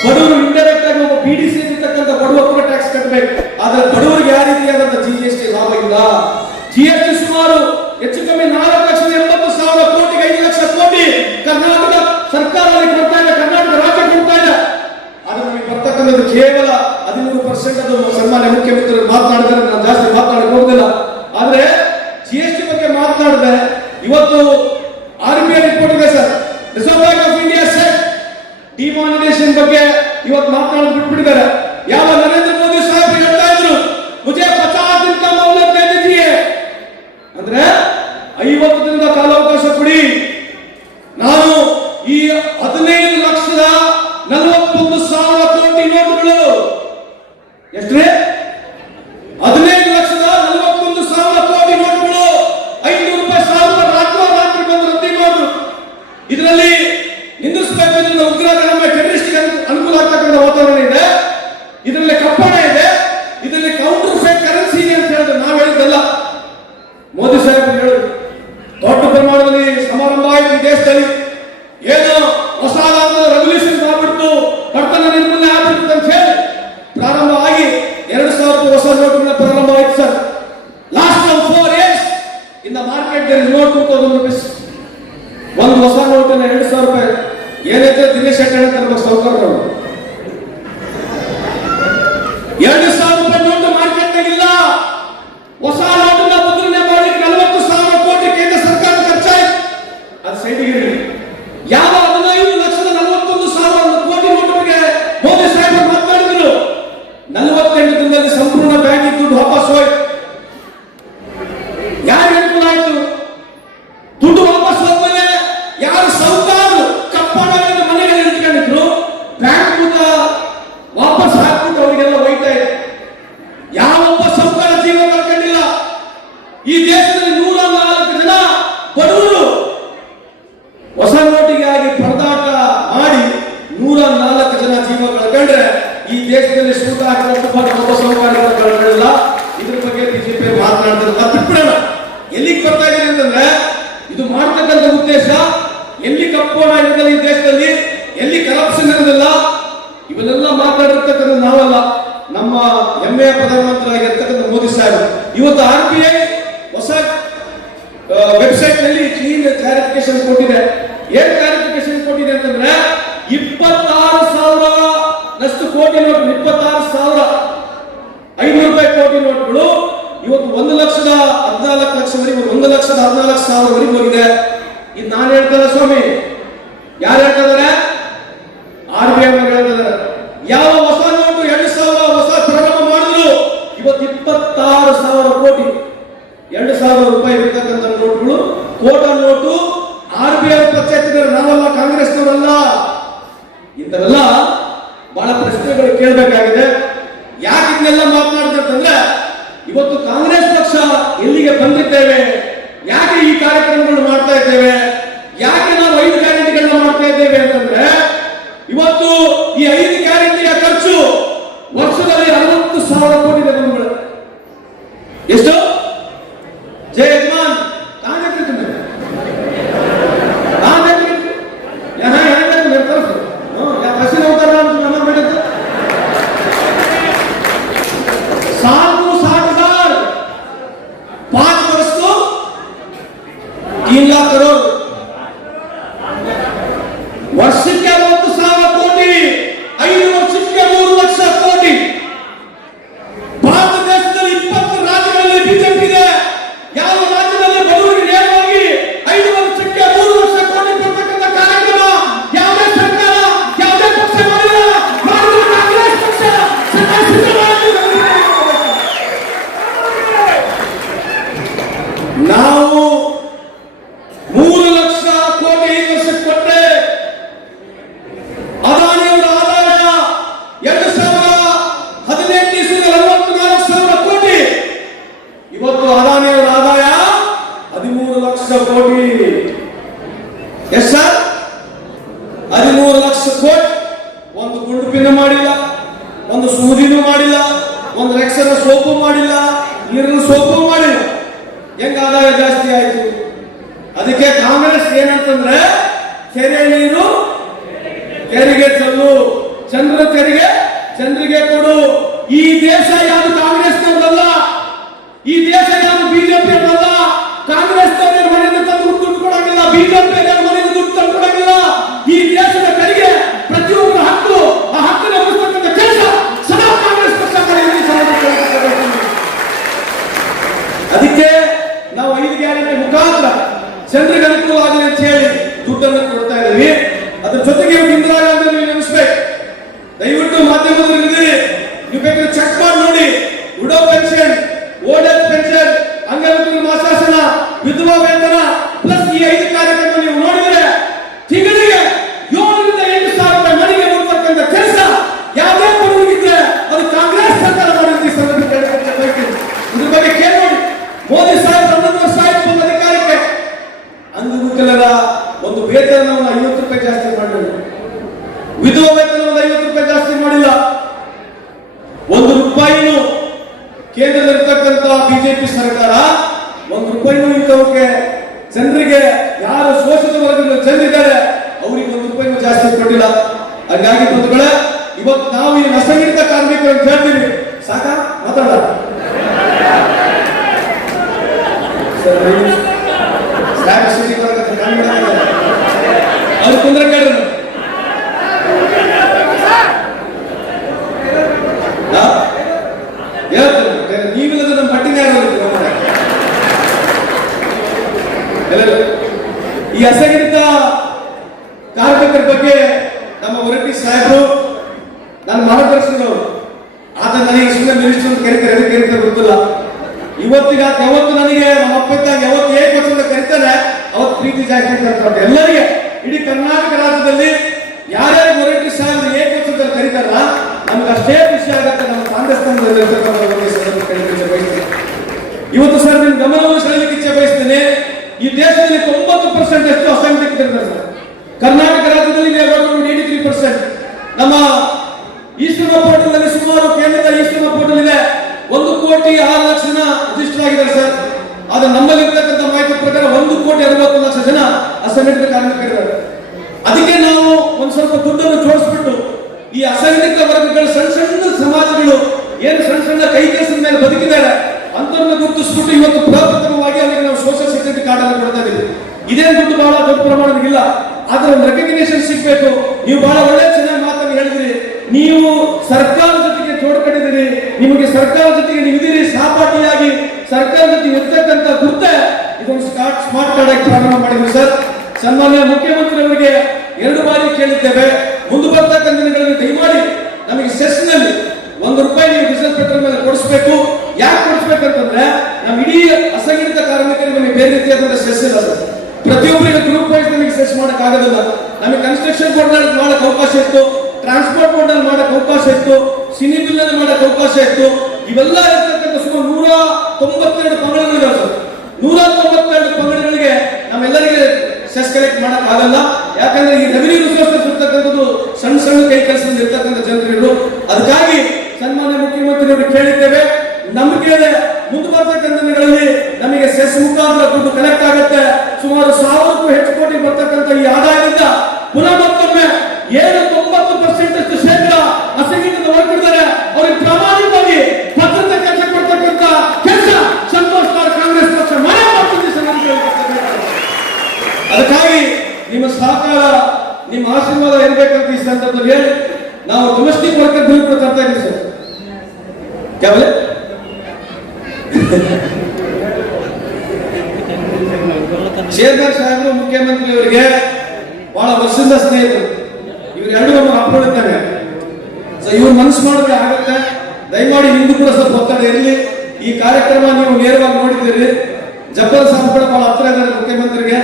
ಬಡವರು ಇಂಡೈರೆಕ್ಟ್ ಆಗಿ ಒಬ್ಬ BDC ಇರ್ತಕ್ಕಂಥ ಬಡವ ಕೂಡ ಟ್ಯಾಕ್ಸ್ ಕಟ್ಟಬೇಕು. ಆದ್ರೆ ಬಡವರಿಗೆ ಯಾವ ರೀತಿಯಾದಂಥ GST ಲಾಭ ಇಲ್ಲ. GST ಸುಮಾರು ಹೆಚ್ಚು ಕಮ್ಮಿ 4,80,000 ಕೋಟಿಗೆ 5 ಲಕ್ಷ ಕೋಟಿ ಬಗ್ಗೆ ಇವತ್ತು ಮಾತನಾಡೋದು ಬಿಟ್ಬಿಟ್ಟಿದ್ದಾರೆ. ಯಾವ ನರೇಂದ್ರ ಮೋದಿ ಸಾಹೇಬರು ಹೇಳ್ತಾ ಇದ್ರು, ಮುಜೆ 50 ದಿನ ಕಾ ಮೌಲತ್ ದೇ ದೀಜಿಯೇ, ಅಂದ್ರೆ 50 ದಿನದ ಕಾಲಾವಕಾಶ ಕೊಡಿ, ನಾನು ಈ 15,41,000 ಕೋಟಿ ನೋಟುಗಳು, ಎಷ್ಟ್ರಿ 15,41,000 ಕೋಟಿ ನೋಟುಗಳು, 500 ರೂಪಾಯಿ ಸಾವಿರ ರಾತ್ರಿ ಬಂದು ರದ್ದಿ ಮಾಡಿದ್ರು. ಇದರಲ್ಲಿ ನಿಂದಿಸಬೇಕು, ಇದರಿಂದ ಉಗ್ರರ ನಮ್ಮ ಟೆರರಿಸ್ಟ್ ಅನುಕೂಲ ಆಗ್ತಕ್ಕಂಥ ವಾತಾವರಣ ಇದೆ, ಇದರಲ್ಲಿ ಕಪ್ಪಣ ಇದೆ, ಇದರಲ್ಲಿ ಕೌಂಟರ್ ಫೇಕ್ ಕರೆನ್ಸಿ ಇದೆ ಅಂತ ಹೇಳಿದ್ರೆ ನಾವು ಹೇಳಿದ್ದಲ್ಲ, ಮೋದಿ ಸಾಹೇಬ್ ಹೇಳಿದ್ರು. ದೊಡ್ಡ ಪ್ರಮಾಣದಲ್ಲಿ ಸಮಾರಂಭ ಆಯ್ತು ಈ ದೇಶದಲ್ಲಿ, ಏನು ಹೊಸದಾದ ರೆವಲ್ಯೂಷನ್ ಆಗ್ಬಿಡ್ತು, ಬಡತನ ನಿರ್ಮೂಲನೆ ಆಗ್ಬಿಡ್ತು ಅಂತ ಹೇಳಿ ಪ್ರಾರಂಭ ಆಗಿ 2,000 ಹೊಸ ನೋಟುಗಳ ಪ್ರಾರಂಭ ಆಯ್ತು sir. Last 4 years in the market there is no 2,000 rupees. ಒಂದು ಹೊಸ ನೋಟಿನ 2,000 ರೂಪಾಯಿ ಏನೈತೆ ದಿನೇಶ್ ಶೆಟ್ಟಿ ಅಂತ ನಮ್ಮ ಸೌಕರ್ಯ 2,000 ರೂಪಾಯಿ ನೋಟು ಮಾರ್ಕೆಟ್ ನಾಗಿಲ್ಲ. ಹೊಸ ನೋಟನ್ನ ಮುದ್ರಣೆ ಮಾಡಲಿಕ್ಕೆ 40,000 ಕೋಟಿ ಕೇಂದ್ರ ಸರ್ಕಾರ ಖರ್ಚಾಯ್ತು. ಅದು ಸೈಡಿಗೆ ಯಾವ 15,41,000 ಕೋಟಿ ನೋಟಿಗೆ ಮೋದಿ ಸಾಹೇಬರು ಮಾತನಾಡಿದ್ರು. 48 ದಿನದಲ್ಲಿ ಸಂಪೂರ್ಣ ಬ್ಯಾಂಕಿಂಗ್ ದುಡ್ಡು ವಾಪಸ್ ಹೋಯ್ತು. ಯಾರು ಅನುಕೂಲ ಆಯ್ತು? ದುಡ್ಡು ವಾಪಸ್ ಹೋದ್ಮೇಲೆ ಯಾರು ಸೌಕಾರು ಕಪ್ಪಣವನ್ನು ಮನೆಯಲ್ಲಿ ಇಟ್ಕೊಂಡಿದ್ರು, ಬ್ಯಾಂಕ್ ಕೂಡ ವಾಪಸ್ ಹಾಕ್ಬಿಟ್ಟು ಅವರಿಗೆಲ್ಲ ಒಯ್ತಾ ಇದೆ. ಯಾವೊಬ್ಬ ಸೌಕಾರ ಜೀವ ಕಳ್ಕೊಂಡಿಲ್ಲ. ಈ ದೇಶದಲ್ಲಿ 104 ಜನ ಬಡವರು ಹೊಸ ನೋಟಿಗಾಗಿ ಪರದಾಟ ಮಾಡಿ 104 ಜನ ಜೀವ ಕಳ್ಕೊಂಡ್ರೆ ಈ ದೇಶದಲ್ಲಿ ಶುಲ್ಕ ಹಾಕಿದ ಒಬ್ಬ ಸೌಕರ್ಯ ಕಳ್ಕೊಂಡಿಲ್ಲ. ಇದ್ರ ಬಗ್ಗೆ ಬಿಜೆಪಿ ಮಾತನಾಡ್ತಾರೆ. ಬಿಟ್ಬಿಡೋಣ. ಎಲ್ಲಿಗೆ ಬರ್ತಾ ಇದೆ ಅಂತಂದ್ರೆ, ಇದು ಮಾಡ್ತಕ್ಕಂಥ ಉದ್ದೇಶ ಎಲ್ಲಿ ಕಪ್ಪೋಣ ಇರೋದಿಲ್ಲ ಈ ದೇಶದಲ್ಲಿ, ಎಲ್ಲಿ ಕರಪ್ಷನ್ ಇರೋದಿಲ್ಲ, ಇವನ್ನೆಲ್ಲ ಮಾತಾಡಿರ್ತಕ್ಕಂಥ ನಾವಲ್ಲ, ನಮ್ಮ ಹೆಮ್ಮೆಯ ಪ್ರಧಾನಮಂತ್ರಿ ಆಗಿರ್ತಕ್ಕಂಥ ಮೋದಿ ಸಾಹೇಬ್. ಇವತ್ತು RBI ಹೊಸ ವೆಬ್ಸೈಟ್ ನಲ್ಲಿ ಕ್ಲೀನ್ ಕ್ಲಾರಿಫಿಕೇಶನ್ ಕೊಟ್ಟಿದೆ. ಏನ್ ಕ್ಲಾರಿಫಿಕೇಶನ್ ಕೊಟ್ಟಿದೆ ಅಂತಂದ್ರೆ, 26,000 ಕೋಟಿ ನೋಟ್, 26,500 ರೂಪಾಯಿ ಕೋಟಿ ನೋಟ್ಗಳು ಇವತ್ತು 1,14,00,000 1,14,14,000 ಹೋಗಿದೆ. ಇದು ನಾನು ಹೇಳ್ತಾರೆ ಸ್ವಾಮಿ, ಯಾರು ಹೇಳ್ತಿದ್ದಾರೆ? RBI ಅವರು ಹೇಳ್ತಿದ್ದಾರೆ. ಯಾವ ಹೊಸ ನೋಟು 2,000 ಹೊಸ ಪ್ರಾರಂಭ ಮಾಡಿದ್ರು, ಇವತ್ತು 26,000 ಕೋಟಿ 2,000 ರೂಪಾಯಿ ಇರ್ತಕ್ಕಂಥ ನೋಟುಗಳು, ಕೋಟ ನೋಟು RBI ಪಂಚಾಯತಿಗಳು, ನಾವಲ್ಲ, ಕಾಂಗ್ರೆಸ್ನವರಲ್ಲ. ಇಂಥವೆಲ್ಲ ಬಹಳ ಪ್ರಶ್ನೆಗಳು ಕೇಳಬೇಕಾಗಿದೆ. ಯಾಕೆ ಇದನ್ನೆಲ್ಲ ಮಾತನಾಡ್ತಂದ್ರೆ, ಇವತ್ತು ಕಾಂಗ್ರೆಸ್ ಪಕ್ಷ ಎಲ್ಲಿಗೆ ಬಂದಿದ್ದೇವೆ, ಯಾಕೆ ಈ ಕಾರ್ಯಕ್ರಮಗಳು ಮಾಡ್ತಾ ಇದ್ದೇವೆ, ಯಾಕೆ ನಾವು 5 ಗ್ಯಾರಂಟಿಗಳನ್ನ ಮಾಡ್ತಾ ಇದ್ದೇವೆ ಅಂತಂದ್ರೆ, ಇವತ್ತು ಈ 5 ಗ್ಯಾರಂಟಿಯ ಖರ್ಚು ವರ್ಷದಲ್ಲಿ 60,000 ಕೋಟಿ ಇದೆ. ನಮ್ಮಗಳು ಎಷ್ಟು? ಜಯ ಯಜಮಾನ್ ವರ್ಷಕ್ಕೆ 60,000 ಕೋಟಿ, 5 ವರ್ಷಕ್ಕೆ 3 ಲಕ್ಷ ಕೋಟಿ. ಭಾರತ ದೇಶದಲ್ಲಿ 20 ರಾಜ್ಯಗಳಲ್ಲಿ ಬಿಜೆಪಿ ಇದೆ. ಯಾವ ರಾಜ್ಯದಲ್ಲಿ ಬಡವರಿಗೆ ನೇರವಾಗಿ 5 ವರ್ಷಕ್ಕೆ 3 ಲಕ್ಷ ಕೋಟಿ ಕೊಡ್ತಕ್ಕಂಥ ಕಾರ್ಯಕ್ರಮ ಯಾವುದೇ ಸರ್ಕಾರ, ಯಾವುದೇ ಪಕ್ಷ ಮಾಡಿಲ್ಲ. ಕಾಂಗ್ರೆಸ್ ಪಕ್ಷ ನಾವು 3 ಲಕ್ಷ ಕೋಟಿ 5 ವರ್ಷಕ್ಕೆ ಕೊಟ್ಟರೆ, ಅದಾನಿಯವರ ಆದಾಯ 2018 44,000 ಕೋಟಿ. ಇವತ್ತು ಅದಾನಿಯವರ ಆದಾಯ 13 ಲಕ್ಷ ಕೋಟಿ. ಎಸ್ ಸರ್, 13 ಲಕ್ಷ ಕೋಟಿ. ಒಂದು ಗುಂಡು ಪಿನ್ ಮಾಡಿಲ್ಲ, ಒಂದು ಸೂದಿನೂ ಮಾಡಿಲ್ಲ, ಒಂದು ರೆಕ್ಸನ ಸೋಪು ಮಾಡಿಲ್ಲ, ನೀರಿನ ಸೋಪು ಮಾಡಿಲ್ಲ. ಹೆಂಗ ಆದಾಯ ಜಾಸ್ತಿ ಆಯ್ತು? ಅದಕ್ಕೆ ಕಾಂಗ್ರೆಸ್ ಏನಂತಂದ್ರೆ, ಕೆರೆ ನೀರು ಕೆರೆಗೆ ಚೆಲ್ಲು, ಚಂದ್ರ ತೆರಿಗೆ ಚಂದ್ರಿಗೆ ಕೊಡು. ಈ ದೇಶ ಯಾವುದು ಕಾಂಗ್ರೆಸ್ನವರಲ್ಲ, ಈ ದೇಶ ಯಾವುದು ಬಿಜೆಪಿ ಅವರಲ್ಲ. ಕಾಂಗ್ರೆಸ್ನವರ ಮನೆಯಿಂದ ತಂದು ದುಡ್ಡು ಕೊಡಂಗಿಲ್ಲ, ಬಿಜೆಪಿ ಮನೆಯಿಂದ ದುಡ್ಡು ತಂದು ಕೊಡಂಗಿಲ್ಲ. ಈ ದೇಶದ ತೆರಿಗೆ ಪ್ರತಿಯೊಬ್ಬರ ಹಕ್ಕು, ಆ ಹಕ್ಕನ್ನು ಉಳಿಸ್ತಕ್ಕಂಥ ಕೆಲಸ ಸದಾ ಕಾಂಗ್ರೆಸ್ ಪಕ್ಷ ಮಾಡಿದೆ. ಅದಕ್ಕೆ ನಾವು 5 ಗ್ಯಾರಂಟಿ ಮುಖಾಂತರ ಜನರಿಗೆ ಅನುಕೂಲ ಆಗಲಿ ಅಂತ ಹೇಳಿ ದುಡ್ಡನ್ನು ಕೊಡ್ತಾ ಇದ್ದೀವಿ. ಅದ್ರ ಜೊತೆಗೆ ಇಂದಿರಾ ಗಾಂಧಿ ನೆನೆಸ್ಬೇಕು. ವೇತನವನ್ನು 50 ರೂಪಾಯಿ ಜಾಸ್ತಿ ಮಾಡಲಿಲ್ಲ, ವಿಧವಾ ವೇತನವನ್ನು 50 ರೂಪಾಯಿ ಜಾಸ್ತಿ ಮಾಡಿಲ್ಲ, 1 ರೂಪಾಯಿನೂ ಕೇಂದ್ರದಲ್ಲಿರ್ತಕ್ಕಂಥ ಬಿಜೆಪಿ ಸರ್ಕಾರ 1 ರೂಪಾಯಿನೂ ಇಂಥವಕ್ಕೆ ಜನರಿಗೆ ಯಾರು ಶೋಷಿತ ವರ್ಗದ ಜನರಿದ್ದಾರೆ ಅವರಿಗೆ 1 ರೂಪಾಯಿನೂ ಜಾಸ್ತಿ ಕೊಟ್ಟಿಲ್ಲ. ಹಾಗಾಗಿ ಬಂಧುಗಳೇ, ಇವತ್ತು ನಾವು ಈ ಅಸಂಘಟಿತ ಕಾರ್ಮಿಕರು ಅಂತ ಹೇಳ್ತೀವಿ. ಸಾಕ ಮಾತಾಡ ಅವ್ರು ಕುಂದ್ರ ಕೇಳಿದ್ರು ನೀವಿಲ್ಲದ ನಮ್ಮ ಪಟ್ಟಿನೇ ಈ ಅಸಂಘಟಿತ ಕಾರ್ಮಿಕರ ಬಗ್ಗೆ ನಮ್ಮ ಹೊರಟ್ಟಿ ಸಾಹೇಬರು ನಾನು ಮಾರ್ಗದರ್ಶನದವರು ಆತ ನನಗೆ ಸುಮ್ಮನೆ ಮಿನಿಸ್ಟರ್ ಅಂತ ಕರೀತಾರೆ, ಎದಕ್ಕೆ ಕರೀತಾರೆ ಗೊತ್ತಿಲ್ಲ. ಯಾವತ್ತು ನನಗೆ ನಮ್ಮ ಅಪ್ಪ ಇದ್ದಾಗ ಯಾವತ್ತು ಏಕವಚನ ಕರೀತಾನೆ ಅವತ್ತು ಪ್ರೀತಿ ಜಾಸ್ತಿ ಅಂತ ಎಲ್ಲರಿಗೆ ಇಡೀ ಕರ್ನಾಟಕ ರಾಜ್ಯದಲ್ಲಿ ಯಾರ್ಯಾರು ಹೊರಟ್ಟಿ ಸಾಹೇಬರು ಏಕವಚನದಲ್ಲಿ ಕರೀತಾರಲ್ಲ ನಮ್ಗೆ ಅಷ್ಟೇ ಖುಷಿ ಆಗುತ್ತೆ. ನಮ್ಮ ಕಾಂಗ್ರೆಸ್ ಇವತ್ತು ಸರ್ ನಿಮ್ ಗಮನವನ್ನು ಸೆಳೆಯಲಿಕ್ಕೆ ಇಚ್ಛೆ ಬಯಸ್ತೇನೆ. ಈ ದೇಶದಲ್ಲಿ 90% ಅಷ್ಟು ಅಸಂಘಟಿತರಿದ್ದಾರೆ ಸರ್. ಕರ್ನಾಟಕ ರಾಜ್ಯದಲ್ಲಿ 83%. ನಮ್ಮ ಈಸ್ಟರ್ನ್ ಪೋರ್ಟಲ್ ನಲ್ಲಿ ಸುಮಾರು ಕೇಂದ್ರದ ಈಸ್ಟರ್ನ್ ಪೋರ್ಟಲ್ ಇದೆ 1,06,00,000 ಜನ ರಿಜಿಸ್ಟರ್ ಆಗಿದ್ದಾರೆ ಸರ್. ಆದ್ರೆ ನಮ್ಮಲ್ಲಿ ಇರ್ತಕ್ಕಂಥ ಮಾಹಿತಿ ಪ್ರಕಾರ 1,60,00,000 ಜನ ಅಸಂಘಟಿತ ಕಾರ್ಮಿಕರಿದ್ದಾರೆ. ಅದಕ್ಕೆ ನಾವು ಒಂದ್ ಸ್ವಲ್ಪ ದುಡ್ಡನ್ನು ಜೋಡಿಸ್ಬಿಟ್ಟು ಈ ಅಸಂಘಟಿತ ವರ್ಗಗಳು ಸಣ್ಣ ಸಣ್ಣ ಸಮಾಜಗಳು ಏನು ಸಣ್ಣ ಸಣ್ಣ ಕೈ ಕೆಲಸದ ಮೇಲೆ ಬದುಕಿದ್ದಾರೆ ಅಂತರನ್ನ ಗುರುತಿಸ್ಬಿಟ್ಟು ಇವತ್ತು ಪ್ರಪ್ರಥಮವಾಗಿ ಅವರಿಗೆ ನಾವು ಸೋಷಿಯಲ್ ಸೆಕ್ಯೂರಿಟಿ ಕಾರ್ಡ್ ಅನ್ನು ಕೊಡ್ತಾ ಇದ್ದೀವಿ. ಇದೇನು ದುಡ್ಡು ಬಹಳ ದೊಡ್ಡ ಪ್ರಮಾಣದಿಲ್ಲ, ಆದ್ರೆ ಒಂದು ರೆಕಗ್ನಿಷನ್ ಸಿಗಬೇಕು. ನೀವು ಬಹಳ ಒಳ್ಳೆ ಚೆನ್ನಾಗಿ ಮಾತನ್ನು ಹೇಳಿದ್ರಿ, ನೀವು ಸರ್ಕಾರದ ಜೊತೆಗೆ ಜೋಡ್ಕೊಂಡಿದ್ದೀರಿ, ನಿಮಗೆ ಸರ್ಕಾರದ ಜೊತೆಗೆ ನೀವಿದ್ದೀರಿ, ಸಹಪಾಠಿಯಾಗಿ ಸರ್ಕಾರದ ಜೊತೆಗೆ ಇರ್ತಕ್ಕಂಥ ಗುರುತೆ ಇದೊಂದು ಸ್ಮಾರ್ಟ್ ಕಾರ್ಡ್ ಆಗಿ ಪ್ರಾರಂಭ ಮಾಡಿದ್ವಿ ಸರ್. ಸನ್ಮಾನ್ಯ ಮುಖ್ಯಮಂತ್ರಿ ಅವರಿಗೆ 2 ಬಾರಿ ಕೇಳಿದ್ದೇವೆ, ಮುಂದೆ ಬರ್ತಕ್ಕಂಥ ದಿನಗಳಲ್ಲಿ ದಯಮಾಡಿ ನಮಗೆ ಸೆಸ್ ನಲ್ಲಿ 1 ರೂಪಾಯಿ ನೀವು ಡೀಸೆಲ್ ಪೆಟ್ರೋಲ್ ಮೇಲೆ ಕೊಡಿಸಬೇಕು. ಯಾಕೆ ಕೊಡಿಸ್ಬೇಕಂತಂದ್ರೆ ನಮ್ಮ ಇಡೀ ಅಸಂಘಟಿತ ಕಾರ್ಮಿಕರಿಗೆ ನಮಗೆ ಬೇರೆ ರೀತಿಯಾದಂತ ಸೆಸ್ ಇಲ್ಲ ಸರ್. ಪ್ರತಿಯೊಬ್ಬರಿಗೆ ಗ್ರೂಪ್ ವೈಸ್ ನಮಗೆ ಸೆಸ್ ಮಾಡಕ್ ಆಗೋದಿಲ್ಲ. ನಮಗೆ ಕನ್ಸ್ಟ್ರಕ್ಷನ್ ಬೋರ್ಡ್ ನಲ್ಲಿ ಮಾಡಕ್ ಅವಕಾಶ ಇತ್ತು, ಟ್ರಾನ್ಸ್ಪೋರ್ಟ್ ಬೋರ್ಡ್ ನಲ್ಲಿ ಮಾಡಕ್ ಅವಕಾಶ ಇತ್ತು, ಸಿನಿ ಬಿಲ್ ನಲ್ಲಿ ಮಾಡಕ್ ಅವಕಾಶ ಇತ್ತು. ಇವೆಲ್ಲ ಇರ್ತಕ್ಕಂಥ ಸುಮಾರು 192 ಪಂಗಡಗಳಿವೆ ಸರ್. 192 ಪಂಗಡಗಳಿಗೆ ನಮ್ಮೆಲ್ಲರಿಗೆ ಸೆಸ್ ಕಲೆಕ್ಟ್ ಮಾಡಕ್ ಆಗಲ್ಲ. ಯಾಕಂದ್ರೆ ಈ ರೆವಿನ್ಯೂ ರಿಸೋರ್ಸಸ್ ಇರ್ತಕ್ಕಂಥದ್ದು ಸಣ್ಣ ಸಣ್ಣ ಕೈ ಕೆಲಸದಲ್ಲಿ ಇರ್ತಕ್ಕಂಥ ಜನರು. ಅದಕ್ಕಾಗಿ ಸನ್ಮಾನ್ಯ ಮುಖ್ಯಮಂತ್ರಿ ಅವರು ಕೇಳಿದ್ದೇವೆ, ನಂಬಿಕೆ ಇದೆ ಮುಂದೆ ಬರ್ತಕ್ಕಂಥ ದಿನಗಳಲ್ಲಿ ನಮಗೆ ಸೆಸ್ ಮುಖಾಂತರ ದುಡ್ಡು ಕಲೆಕ್ಟ್ ಆಗುತ್ತೆ. ಸುಮಾರು 1,000ಕ್ಕೂ ಹೆಚ್ಚು ಕೋಟಿ ಬರ್ತಕ್ಕಂಥ ಈ ಆದಾಯದಿಂದ ಪುನಃ ಮತ್ತೊಮ್ಮೆ ಏನು 90% ಅಷ್ಟು ಶೇಕಡ ಅಸಂಘಟಿತ ವರ್ಗರಿದ್ದಾರೆ ಅವರಿಗೆ ಪ್ರಾಮಾಣಿಕವಾಗಿ ಭದ್ರತೆ ಕೆಲಸ ಕೊಡ್ತಕ್ಕಂಥ ಕೆಲಸ ಸಂತೋಷ್ ಕಾಂಗ್ರೆಸ್ ಪಕ್ಷ ಮಾಡೇ ಮಾಡ್ತಿದೆ ಸರ್. ಅದಕ್ಕಾಗಿ ನಿಮ್ಮ ಸಹಕಾರ, ನಿಮ್ಮ ಆಶೀರ್ವಾದ ಇರಬೇಕಂತ ಈ ಸಂದರ್ಭದಲ್ಲಿ ಹೇಳಿ ನಾವು ಡೊಮೆಸ್ಟಿಕ್ ವರ್ಕರ್ ಬಿಲ್ ಕೂಡ ತರ್ತಾ ಇದ್ದೀವಿ ಸರ್. ಕೇವಲ ಚೇರ್ಮನ್ ಸಾಹೇಬರು ಮುಖ್ಯಮಂತ್ರಿ ಅವರಿಗೆ ಬಹಳ ವರ್ಷದಿಂದ ಸ್ನೇಹಿತರು, ಇವರು ನಮ್ಮ ಅಪ್ಕೊಂಡಿದ್ದಾನೆ. ಸೊ ಇವ್ರು ಮನಸ್ಸು ಮಾಡಿದ್ರೆ ಆಗುತ್ತೆ. ದಯಮಾಡಿ ನಿಮ್ದು ಕೂಡ ಸ್ವಲ್ಪ ಒತ್ತಡ ಇರಲಿ. ಈ ಕಾರ್ಯಕ್ರಮ ನೀವು ನೇರವಾಗಿ ನೋಡಿದ್ದೀರಿ. ಜಬ್ಬರ್ ಸಾಹೇಬ್ ಕೂಡ ಬಹಳ ಹತ್ರ ಇದ್ದಾರೆ ಮುಖ್ಯಮಂತ್ರಿಗೆ.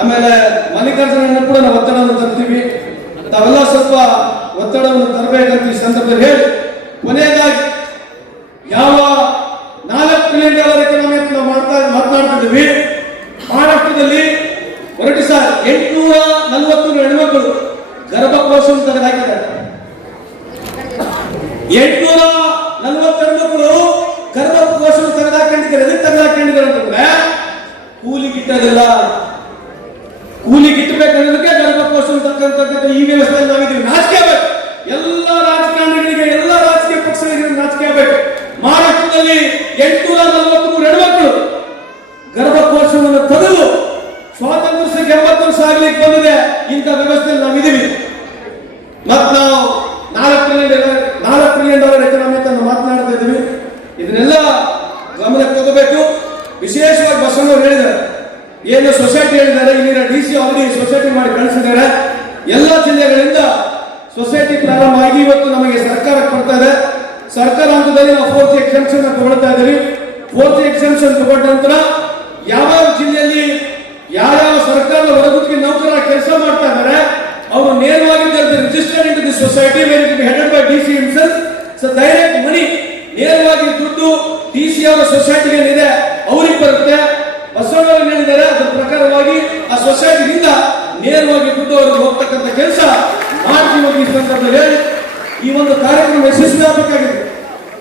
ಆಮೇಲೆ ಮಲ್ಲಿಕಾರ್ಜುನ ಕೂಡ ನಾವು ಒತ್ತಡವನ್ನು ತರ್ತೀವಿ. ತಾವೆಲ್ಲ ಸ್ವಲ್ಪ ಒತ್ತಡವನ್ನು ತರಬೇಕಂತ ಈ ಸಂದರ್ಭದಲ್ಲಿ ಹೇಳಿ ಕೊನೆಯದಾಗಿ ಯಾವ $4 ಟ್ರಿಲಿಯನ್ ಎಕನಾಮಿ ಅಂತ ನಾವು ಮಾತನಾಡ್ತಿದ್ದೀವಿ. ಮಹಾರಾಷ್ಟ್ರದಲ್ಲಿ ಹೊರಟಿ ಸರ್ 840 ಹೆಣ್ಮಕ್ಳು ಗರ್ಭಕೋಶವನ್ನು ತೆಗೆದುಹಾಕಿದ್ದಾರೆ. 840 ಹೆಣ್ಮಕ್ಳು ಗರ್ಭಕೋಶವನ್ನು ತೆಗೆದುಹಾಕೊಂಡಿದ್ದಾರೆ. ಎದಕ್ಕೆ ತೆಗೆದುಹಾಕೊಂಡಿದ್ದಾರೆ ಅಂತಂದ್ರೆ ಕೂಲಿಗಿಟ್ಟದಿಲ್ಲ, ಕೂಲಿಗಿಟ್ಟಬೇಕನ್ನೋದಕ್ಕೆ ಗರ್ಭಕೋಶವನ್ನು ತಕ್ಕಂತಕ್ಕಂಥ ಈ ವ್ಯವಸ್ಥೆಯಲ್ಲಿ ನಾವಿದ್ದೀವಿ. ನಾಚಿಕೆ ಆಗಬೇಕು ಎಲ್ಲ ರಾಜಕಾರಣಿಗಳಿಗೆ, ಎಲ್ಲ ರಾಜಕೀಯ ಪಕ್ಷಗಳಿಗೆ ನಾಚಿಕೆ ಆಗಬೇಕು. ಮಹಾರಾಷ್ಟ್ರದಲ್ಲಿ 843 ಹೆಣ್ಮಕ್ಳು ಗರ್ಭಕೋಶವನ್ನು ತೆಗೆದು ಸ್ವಾತಂತ್ರ್ಯ 80 ವರ್ಷ ಆಗ್ಲಿಕ್ಕೆ ಬಂದಿದೆ. ಇಂಥ ವ್ಯವಸ್ಥೆಯಲ್ಲಿ ನಾವಿದ್ದೀವಿ. ಮತ್ತು ನಾವು $4 ಟ್ರಿಲಿಯನ್ ಎಕನಾಮಿ ಅಂತ ನಾವು ಮಾತನಾಡ್ತಾ ಇದ್ದೀವಿ. ಇದನ್ನೆಲ್ಲ ಗಮನಕ್ಕೆ ತಗೋಬೇಕು. ವಿಶೇಷವಾಗಿ ಬಸವಣ್ಣವರು ಹೇಳಿದ್ದಾರೆ, ಏನು ಸೊಸೈಟಿ ಹೇಳಿದ್ದಾರೆ, ಇಲ್ಲಿನ DC ಆಲ್ರೆಡಿ ಸೊಸೈಟಿ ಮಾಡಿ ಕಳಿಸಿದ್ದಾರೆ. ಎಲ್ಲ ಜಿಲ್ಲೆಗಳಿಂದ ಸೊಸೈಟಿ ಪ್ರಾರಂಭ ಆಗಿ ಇವತ್ತು ನಮಗೆ ಸರ್ಕಾರಕ್ಕೆ ಬರ್ತಾ ಇದೆ. ಸರ್ಕಾರ ಹಂತದಲ್ಲಿ ನಾವು 4th ಎಕ್ಸೆಂಪ್ಷನ್ ತಗೊಳ್ತಾ ಇದ್ದೀವಿ. 4th ಎಕ್ಸೆಂಪ್ಷನ್ ತಗೊಂಡ ನಂತರ ಯಾವ ಜಿಲ್ಲೆಯಲ್ಲಿ ಯಾವ ಸರ್ಕಾರದ ಹೊರಗುತ್ತಿಗೆ ನೌಕರರ ಕೆಲಸ ಮಾಡ್ತಾ ಇದ್ದಾರೆ ಅವರು ನೇರವಾಗಿ registered into the society where it be headed by DC himself. So direct money ನೇರವಾಗಿ ದುಡ್ಡು DC ಅವರ ಸೊಸೈಟಿಗೆ ಏನಿದೆ ಅವರಿಗೆ ಬರುತ್ತೆ. ಬಸವಣ್ಣವರು ಹೇಳಿದ್ದಾರೆ ಅದರ ಪ್ರಕಾರವಾಗಿ ಆ ಸೊಸೈಟಿಯಿಂದ ನೇರ ಈ ಸಂದರ್ಭದಲ್ಲಿ ಹೇಳಿ ಈ ಒಂದು ಕಾರ್ಯಕ್ರಮ ಯಶಸ್ವಿ ಆಗಬೇಕಾಗಿದೆ.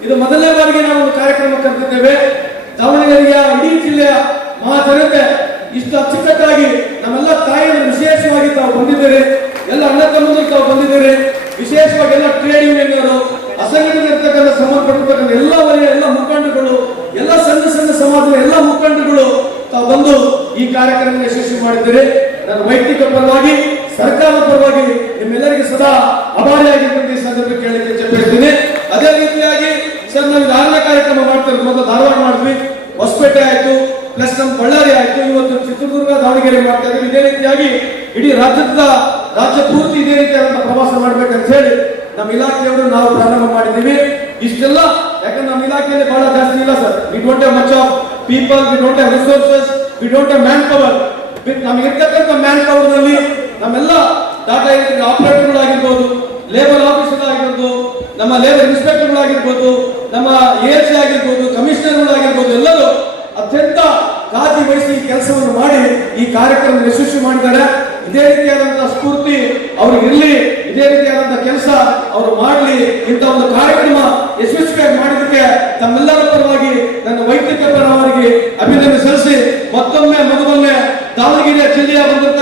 ಇದು ಮೊದಲನೇ ಬಾರಿಗೆ ನಾವು ಒಂದು ಕಾರ್ಯಕ್ರಮ ಕರೆದಿದ್ದೇವೆ. ದಾವಣಗೆರೆಯ ಇಡೀ ಜಿಲ್ಲೆಯ ಮಹಾಜನತೆ ಇಷ್ಟು ಅಚ್ಚುಕಟ್ಟಾಗಿ ನಮ್ಮೆಲ್ಲ ತಾಯಿಯರು ವಿಶೇಷವಾಗಿ ತಾವು ಬಂದಿದ್ದೀರಿ, ಎಲ್ಲ ಅಣ್ಣ ತಮ್ಮಂದಿರು ತಾವು ಬಂದಿದ್ದೀರಿ, ವಿಶೇಷವಾಗಿ ಎಲ್ಲ ಟ್ರೇಡ್ ಯೂನಿಯನ್ ಅವರು, ಅಸಂಘಟಿತ ಇರ್ತಕ್ಕಂಥ ಸಂಬಂಧಪಟ್ಟಿರ್ತಕ್ಕಂಥ ಎಲ್ಲ ವಲಯ ಎಲ್ಲ ಮುಖಂಡರುಗಳು, ಎಲ್ಲ ಸಣ್ಣ ಸಣ್ಣ ಸಮಾಜದ ಎಲ್ಲ ಮುಖಂಡರುಗಳು ತಾವು ಬಂದು ಈ ಕಾರ್ಯಕ್ರಮ ಯಶಸ್ವಿ ಮಾಡಿದ್ದೀರಿ. ನನ್ನ ವೈಯಕ್ತಿಕ ಪರವಾಗಿ ಸರ್ಕಾರದ ಪರವಾಗಿ ನಿಮ್ಮೆಲ್ಲರಿಗೆ ಸದಾ ಅಭಾರಿಯಾಗಿರ್ತಕ್ಕಂಥ ಈ ಸಂದರ್ಭ ಕೇಳಲಿಕ್ಕೆ ಇಚ್ಛೆಪಡ್ತೀನಿ. ಅದೇ ರೀತಿಯಾಗಿ ಸರ್ ನಾವು 6ನೇ ಕಾರ್ಯಕ್ರಮ ಮಾಡ್ತಿರೋದು. ಮೊದಲು ಧಾರವಾಡ ಮಾಡಿದ್ವಿ, ಹೊಸಪೇಟೆ ಆಯ್ತು, ಪ್ಲಸ್ ನಮ್ಮ ಬಳ್ಳಾರಿ ಆಯ್ತು, ಇವತ್ತು ಚಿತ್ರದುರ್ಗ ದಾವಣಗೆರೆ ಮಾಡ್ತಾ ಇದ್ದೀವಿ. ಇದೇ ರೀತಿಯಾಗಿ ಇಡೀ ರಾಜ್ಯ ಪೂರ್ತಿ ಇದೇ ರೀತಿಯಾದಂತಹ ಪ್ರವಾಸ ಮಾಡ್ಬೇಕಂತ ಹೇಳಿ ನಮ್ಮ ಇಲಾಖೆಯವರು ನಾವು ಪ್ರಾರಂಭ ಮಾಡಿದ್ದೀವಿ. ಇಷ್ಟೆಲ್ಲ ಯಾಕಂದ್ರೆ ನಮ್ಮ ಇಲಾಖೆಯಲ್ಲಿ ಬಹಳ ಜಾಸ್ತಿ ಇಲ್ಲ sir. We don't have much of people, we don't have resources, we don't have man power. ನಮಗೆ ಇರ್ತಕ್ಕಂಥ ಮ್ಯಾನ್ ಪವರ್ ನಲ್ಲಿ ನಮ್ಮೆಲ್ಲ ಡಾಟಾ ಎಂಟ್ರಿ ಆಪರೇಟರ್ಗಳಾಗಿರ್ಬೋದು, ಲೇಬರ್ ಆಫೀಸರ್ಗಳಾಗಿರ್ಬೋದು, ನಮ್ಮ ಲೇಬರ್ ಇನ್ಸ್ಪೆಕ್ಟರ್ಗಳಾಗಿರ್ಬೋದು, ನಮ್ಮ ಎಎಲ್ಸಿ ಆಗಿರ್ಬೋದು, ಕಮಿಷನರ್ಗಳಾಗಿರ್ಬೋದು, ಎಲ್ಲರೂ ಅತ್ಯಂತ ಕಾಳಜಿ ವಹಿಸಿ ಕೆಲಸವನ್ನು ಮಾಡಿ ಈ ಕಾರ್ಯಕ್ರಮ ಯಶಸ್ವಿ ಮಾಡಿದ್ದಾರೆ. ಇದೇ ರೀತಿಯಾದಂತಹ ಸ್ಫೂರ್ತಿ ಅವ್ರಿಗೆ ಇರಲಿ, ಇದೇ ರೀತಿಯಾದಂತಹ ಕೆಲಸ ಅವರು ಮಾಡಲಿ. ಇಂಥ ಒಂದು ಕಾರ್ಯಕ್ರಮ ಯಶಸ್ವಿಯಾಗಿ ಮಾಡಿದ್ದಕ್ಕೆ ತಮ್ಮೆಲ್ಲರ ಪರವಾಗಿ ನನ್ನ ವೈಯಕ್ತಿಕ ಪರವಾಗಿ ಅಭಿನಂದನೆ ಸಲ್ಲಿಸಿ ಮತ್ತೊಮ್ಮೆ ದಾವಣಗೆರೆ ಜಿಲ್ಲೆಯ ಬಂದಂತ